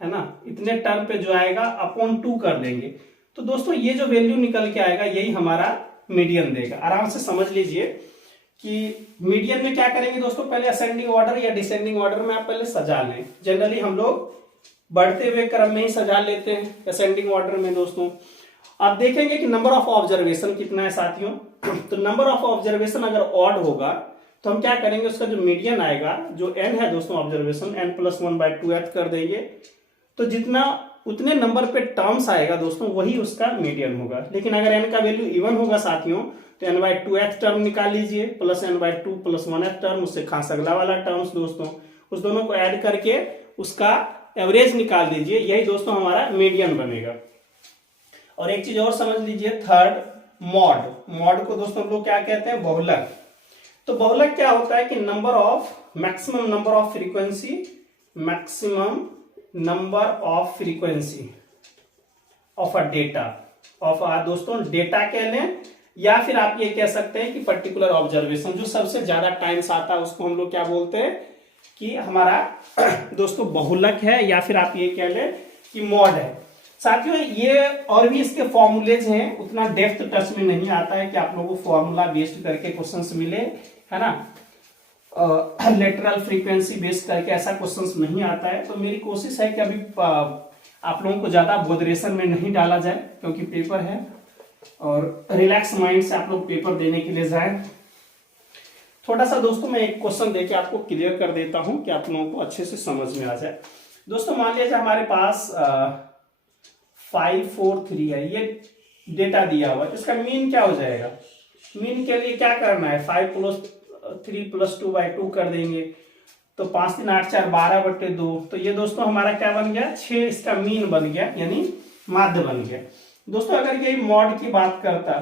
है ना, इतने टर्म पे जो आएगा अपॉन 2 कर देंगे। तो दोस्तों ये जो वैल्यू निकल के आएगा, यही हमारा मीडियन देगा। आराम से समझ लीजिए कि मीडियन में क्या करेंगे दोस्तों? पहले असेंडिंग ऑर्डर या डिसेंडिंग ऑर्डर में आप पहले सजा लें। जनरली हम लोग बढ़ते हुए क्रम में ही सजा लेते हैं असेंडिंग ऑर्डर में दोस्तों। आप देखेंगे कि नंबर ऑफ ऑब्जर्वेशन कितना है साथियों। तो नंबर ऑफ ऑब्जर्वेशन अगर ऑड होगा तो हम क्या करेंगे? उसका जो मीडियन आएगा, जो n है दोस्तों ऑब्जर्वेशन, n+1/2th कर देंगे। तो जितना उतने नंबर पे टर्म्स आएगा दोस्तों, वही उसका मीडियन होगा। लेकिन अगर n का वैल्यू इवन होगा साथियों, तो n/2th टर्म निकाल लीजिए, प्लस n/2 + 1th टर्म, उससे खास अगला वाला टर्म्स दोस्तों, उस दोनों को ऐड करके उसका एवरेज निकाल दीजिए। यही दोस्तों हमारा मीडियन बनेगा। और एक चीज और समझ लीजिए, थर्ड मॉड। मॉड को दोस्तों हम लोग क्या कहते हैं? बहुलक। तो बहुलक क्या होता है कि maximum number of frequency, maximum number of frequency of a data, दोस्तों डेटा कह लें, या फिर आप ये कह सकते हैं कि पर्टिकुलर ऑब्जर्वेशन जो सबसे ज्यादा टाइम्स आता है, उसको हम लोग क्या बोलते हैं कि हमारा दोस्तों बहुलक है, या फिर आप ये कह लें कि मॉड है। साथियों ये और भी इसके फॉर्मूलेज हैं, उतना डेप्थ टच में नहीं आता है कि आप लोगों को फॉर्मूला बेस्ड करके क्वेश्चंस मिले, है ना, लेटरल फ्रीक्वेंसी बेस्ड करके ऐसा क्वेश्चंस नहीं आता है। तो मेरी कोशिश है कि अभी आप लोगों को ज्यादा बोधरेशन में नहीं डाला जाए, क्योंकि पेपर है, और रिलैक्स माइंड से आप लोग पेपर देने के लिए जाए। थोड़ा सा दोस्तों मैं एक क्वेश्चन देके आपको क्लियर कर देता हूं कि आप लोगों को अच्छे से समझ में आ जाए। दोस्तों मान लीजिए हमारे पास 543 है, ये डेटा दिया हुआ है, इसका मीन क्या हो जाएगा? मीन के लिए क्या करना है? 5 + 3 + 2/2 कर देंगे, तो 5 3 8 4 12/2। तो ये दोस्तों हमारा क्या बन गया? 6 इसका मीन बन गया, यानी माध्य बन गया दोस्तों। अगर ये मॉड की बात करता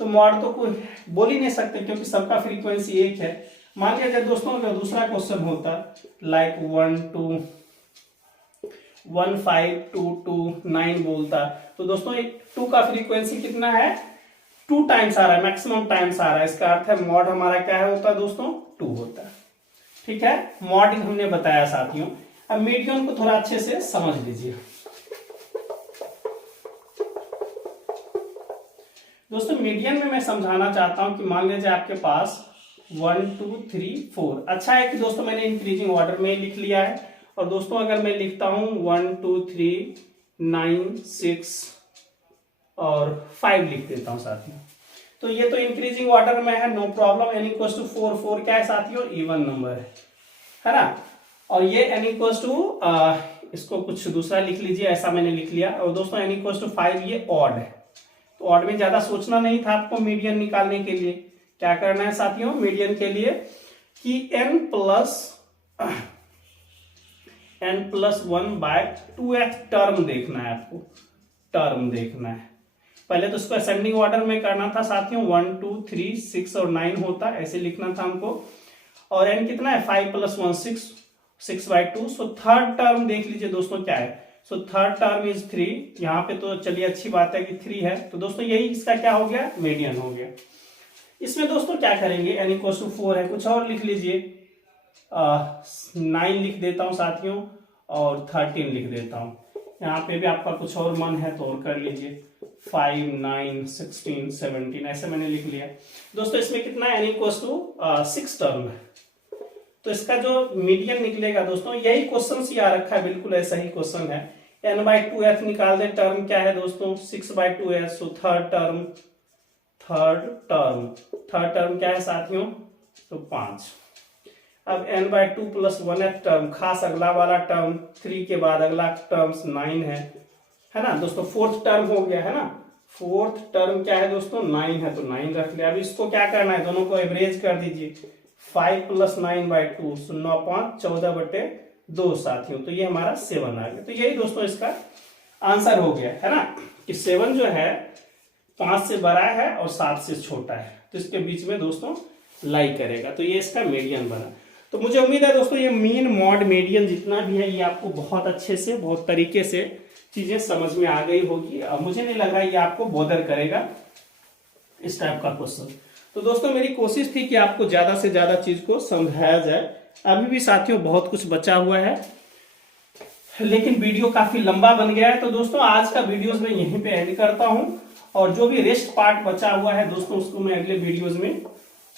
तो मॉड तो कोई बोल ही नहीं सकते, क्योंकि सबका फ्रीक्वेंसी एक है। मान लिया दोस्तों अगर दूसरा क्वेश्चन होता लाइक 1 2 1 5 2 2 9 बोलता, तो दोस्तों 2 का फ्रीक्वेंसी कितना है? 2 टाइम्स आ रहा है, मैक्सिमम टाइम्स आ रहा है। इसका अर्थ है मॉड हमारा क्या है होता है दोस्तों? 2 होता है। ठीक है, मॉड हमने बताया साथियों। अब मीडियन को थोड़ा अच्छे से समझ लीजिए दोस्तों। मीडियन में मैं समझाना चाहता हूं कि मान लीजिए आपके पास 1 2 3 4। अच्छा है कि दोस्तों मैंने इंक्रीजिंग ऑर्डर में लिख लिया है। और दोस्तों अगर मैं लिखता हूं 1 2 3 9 6 और 5 लिख देता हूं साथियों, तो ये तो इंक्रीजिंग ऑर्डर में है, नो प्रॉब्लम। n = 4 4 क्या है साथियों? इवन नंबर है ना। और ये n = इसको कुछ दूसरा लिख लीजिए, ऐसा मैंने लिख लिया। और दोस्तों n = 5 ये ऑड है, तो तो ऑड में ज्यादा सोचना नहीं था आपको मीडियन निकालने के लिए। क्या करना है साथियों मीडियन के लिए कि n+1/2f टर्म देखना है आपको, टर्म देखना है। पहले तो उसको असेंडिंग ऑर्डर में करना था साथियों, 1 2 3 6 और 9 होता, ऐसे लिखना था हमको। और n कितना है 5+1 6, 6/2। सो थर्ड टर्म देख लीजिए दोस्तों क्या है। So third term is 3। यहाँ पे तो चलिए अच्छी बात है कि 3 है, तो दोस्तों यही इसका क्या हो गया, मीडियन हो गया। इसमें दोस्तों क्या करेंगे, n = 4 है, कुछ और लिख लीजिए, 9 लिख देता हूं साथियों और 13 लिख देता हूं। यहाँ पे भी आपका कुछ और मन है तो और कर लीजिए, 5 9 16 17 ऐसे मैंने लिख लिया। दोस्तों इसमें कितना है, n = 6 टर्म है, तो इसका जो मीडियन निकलेगा दोस्तों, यही क्वेश्चन से आ रखा है, बिल्कुल ऐसा ही क्वेश्चन है। n/2f निकाल दे, टर्म क्या है दोस्तों 6/2f। सो थर्ड टर्म क्या है साथियों, तो 5। अब n/2 + 1f टर्म, खास अगला वाला टर्म 3 के बाद अगला टर्म 9 है ना दोस्तों। फोर्थ टर्म हो गया है ना, फोर्थ टर्म क्या है दोस्तों 9 है, तो 9 रख लिया। अब इसको क्या करना है, दोनों को एवरेज कर दीजिए, 5 + 9/2, 9 5 14/2 साथियों, तो ये हमारा 7 आ गया। तो यही दोस्तों इसका आंसर हो गया है ना, कि 7 जो है 5 से बड़ा है और 7 से छोटा है, तो इसके बीच में दोस्तों लाई करेगा, तो ये इसका मीडियन बना। तो मुझे उम्मीद है दोस्तों ये मीन मॉड मीडियन जितना भी है ये आपको बहुत अच्छे से, बहुत तरीके से चीजें समझ में आ गई होगी। अब मुझे नहीं लग रहा है ये आपको बॉदर करेगा इस टाइप का क्वेश्चन। तो दोस्तों मेरी कोशिश थी कि आपको ज्यादा से ज्यादा चीज को समझाया जाए। अभी भी साथियों बहुत कुछ बचा हुआ है, लेकिन वीडियो काफी लंबा बन गया है, तो दोस्तों आज का वीडियोस मैं यहीं पे एंड करता हूं, और जो भी रेस्ट पार्ट बचा हुआ है दोस्तों उसको मैं अगले वीडियोस में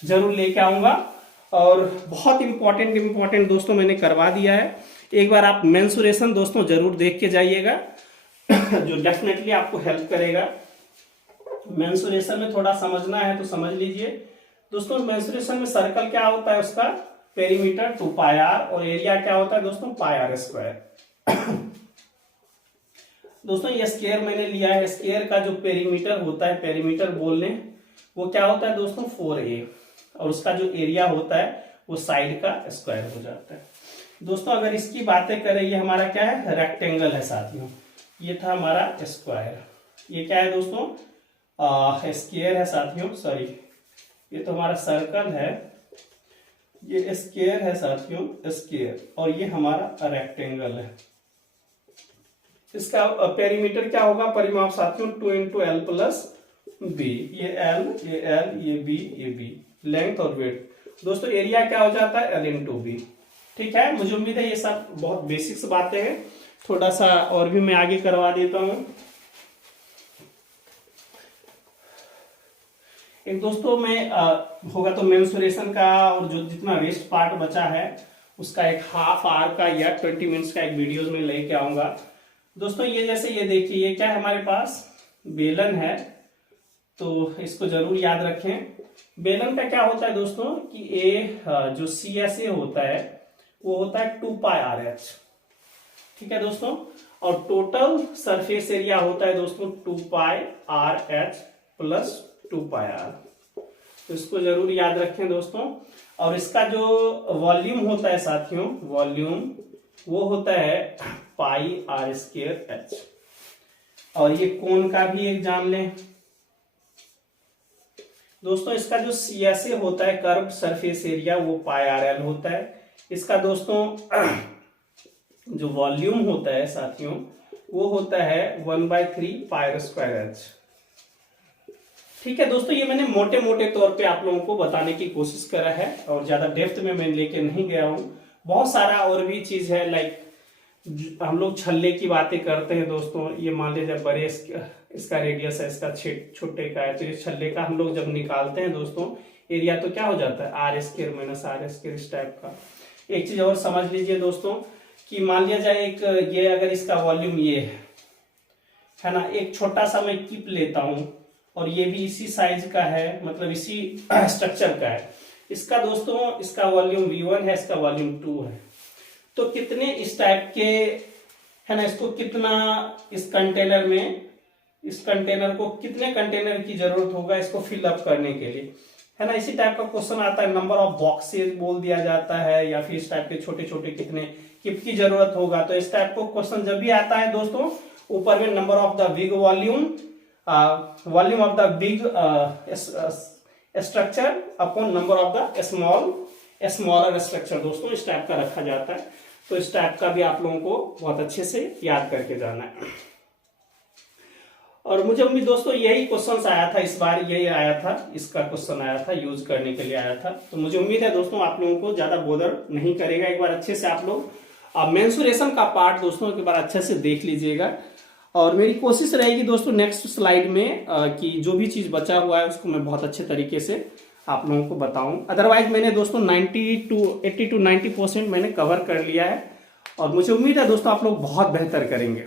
जरूर लेके आऊंगा। और बहुत इंपॉर्टेंट दोस्तों मैंने करवा दिया है। एक बार आप मेंसुरेशन दोस्तों जरूर देख के जाइएगा जो डेफिनेटली आपको हेल्प करेगा। मेंसुरेशन में थोड़ा समझना है तो समझ लीजिए दोस्तों। मेंसुरेशन में सर्कल क्या होता है, उसका पेरीमीटर 2πr, और एरिया क्या होता है दोस्तों πr²। दोस्तों ये स्क्वायर मैंने लिया है, स्क्वायर का जो पेरीमीटर होता है, पेरीमीटर बोल लें, वो क्या होता है दोस्तों 4a, और उसका जो एरिया होता है वो साइड का स्क्वायर हो जाता है। दोस्तों अगर इसकी बातें करें, ये हमारा क्या है, रेक्टेंगल है साथियों, ये था हमारा स्क्वायर, ये क्या है दोस्तों स्क्वायर है साथियों, सॉरी ये तो हमारा सर्कल है, ये स्क्वायर है साथियों, स्क्वायर, और ये हमारा रेक्टेंगल है। इसका पेरीमीटर क्या होगा, परिमाप साथियों 2 × l + b, ये l, ये b, ये b, लेंथ और वेट। दोस्तों एरिया क्या हो जाता है l × b। ठीक है, मुझे उम्मीद है ये सब बहुत बेसिक्स बातें हैं, थोड़ा सा और भी मैं आगे करवा देता हूं। एक दोस्तों में होगा तो मेंसुरेशन का और जो जितना रेस्ट पार्ट बचा है उसका एक हाफ आवर का या 20 मिनट्स का एक वीडियोस में लेके आऊंगा। दोस्तों ये जैसे ये देखिए, ये क्या है हमारे पास बेलन है, तो इसको जरूर याद रखें। बेलन का क्या होता है दोस्तों कि जो CSA होता है वो होता है 2πRH। ठीक है दोस्तों, और टोटल सरफेस एरिया होता है दोस्तों 2πRH + 2πr, तो इसको जरूर याद रखें दोस्तों। और इसका जो वॉल्यूम होता है साथियों, वॉल्यूम वो होता है πr²h। और ये कोण का भी एक जान लें दोस्तों, इसका जो CSA होता है कर्व सरफेस एरिया वो πRL होता है। इसका दोस्तों जो वॉल्यूम होता है साथियों वो होता है 1/3 πr²h। ठीक है दोस्तों, ये मैंने मोटे मोटे तौर पे आप लोगों को बताने की कोशिश करा है, और ज्यादा डेप्थ में मैं लेके नहीं गया हूं। बहुत सारा और भी चीज है, लाइक हम लोग छल्ले की बातें करते हैं दोस्तों। ये मान लीजिए बड़े इसका रेडियस है, इसका छोटे का है, तो ये छल्ले का हम लोग जब निकालते हैं दोस्तों एरिया तो क्या हो जाता है r² - r², इस टाइप का। एक चीज और समझ लीजिए दोस्तों कि मान लिया जाए एक ये अगर इसका वॉल्यूम ये है ना, एक छोटा सा मैं किप लेता हूं और ये भी इसी साइज का है, मतलब इसी स्ट्रक्चर का है। इसका दोस्तों इसका वॉल्यूम V1 है, इसका वॉल्यूम 2 है, तो कितने इस टाइप के है ना, इसको कितना इस कंटेनर में इस कंटेनर को कितने कंटेनर की जरूरत होगा इसको फिलअप करने के लिए, है ना। इसी टाइप का क्वेश्चन आता है, नंबर ऑफ बॉक्सेस बोल दिया जाता है, या फिर इस टाइप के छोटे छोटे कितने किप की जरूरत होगा। तो इस टाइप को क्वेश्चन जब भी आता है दोस्तों, ऊपर में number of the big volume, volume of the big structure upon number of the smaller structure, दोस्तों इस टाइप का रखा जाता है। तो इस टाइप का भी आप लोगों को बहुत अच्छे से याद करके जाना है। और मुझे उम्मीद दोस्तों यही क्वेश्चन आया था, इस बार यही आया था, इसका क्वेश्चन आया था, यूज करने के लिए आया था। तो मुझे उम्मीद है दोस्तों आप लोगों को ज्यादा बोदर नहीं करेगा। एक बार अच्छे से आप लोग मेंसुरेशन का पार्ट दोस्तों एक बार अच्छे से देख लीजिएगा। और मेरी कोशिश रहेगी दोस्तों नेक्स्ट स्लाइड में कि जो भी चीज बचा हुआ है उसको मैं बहुत अच्छे तरीके से आप लोगों को बताऊं। अदरवाइज मैंने दोस्तों 80 to 90% मैंने कवर कर लिया है, और मुझे उम्मीद है दोस्तों आप लोग बहुत बेहतर करेंगे।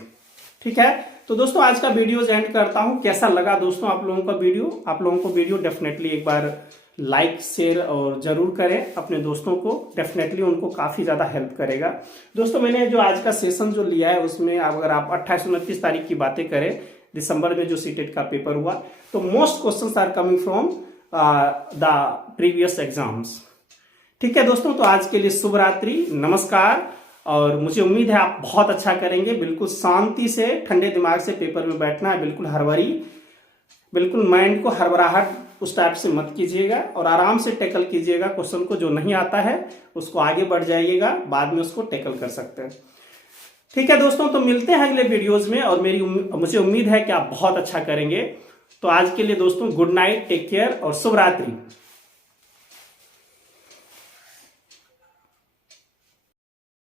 ठीक है, तो दोस्तों आज का वीडियो एंड करता हूं। कैसा लगा दोस्तों आप लोगों का वीडियो? आप लोगों को वीडियो डेफिनेटली एक बार लाइक शेयर और जरूर करें अपने दोस्तों को, डेफिनेटली उनको काफी ज्यादा हेल्प करेगा। दोस्तों मैंने जो आज का सेशन जो लिया है उसमें अगर आप 28-29 तारीख की बातें करें, दिसंबर में जो सीटेट का पेपर हुआ, तो most questions are coming from the previous exams. ठीक है दोस्तों, तो आज के लिए शुभ रात्रि, नमस्कार। और मुझे उम्मीद है आप बहुत अच्छा करेंगे। बिल्कुल शांति से ठंडे दिमाग से पेपर में बैठना है, बिल्कुल हड़बड़ी, बिल्कुल माइंड को हड़बड़ाहट उस टाइप से मत कीजिएगा, और आराम से टैकल कीजिएगा क्वेश्चन को। जो नहीं आता है उसको आगे बढ़ जाइएगा, बाद में उसको टैकल कर सकते हैं। ठीक है दोस्तों, तो मिलते हैं अगले वीडियोज में, और मुझे उम्मीद है कि आप बहुत अच्छा करेंगे। तो आज के लिए दोस्तों गुड नाइट, टेक केयर और शुभ रात्रि।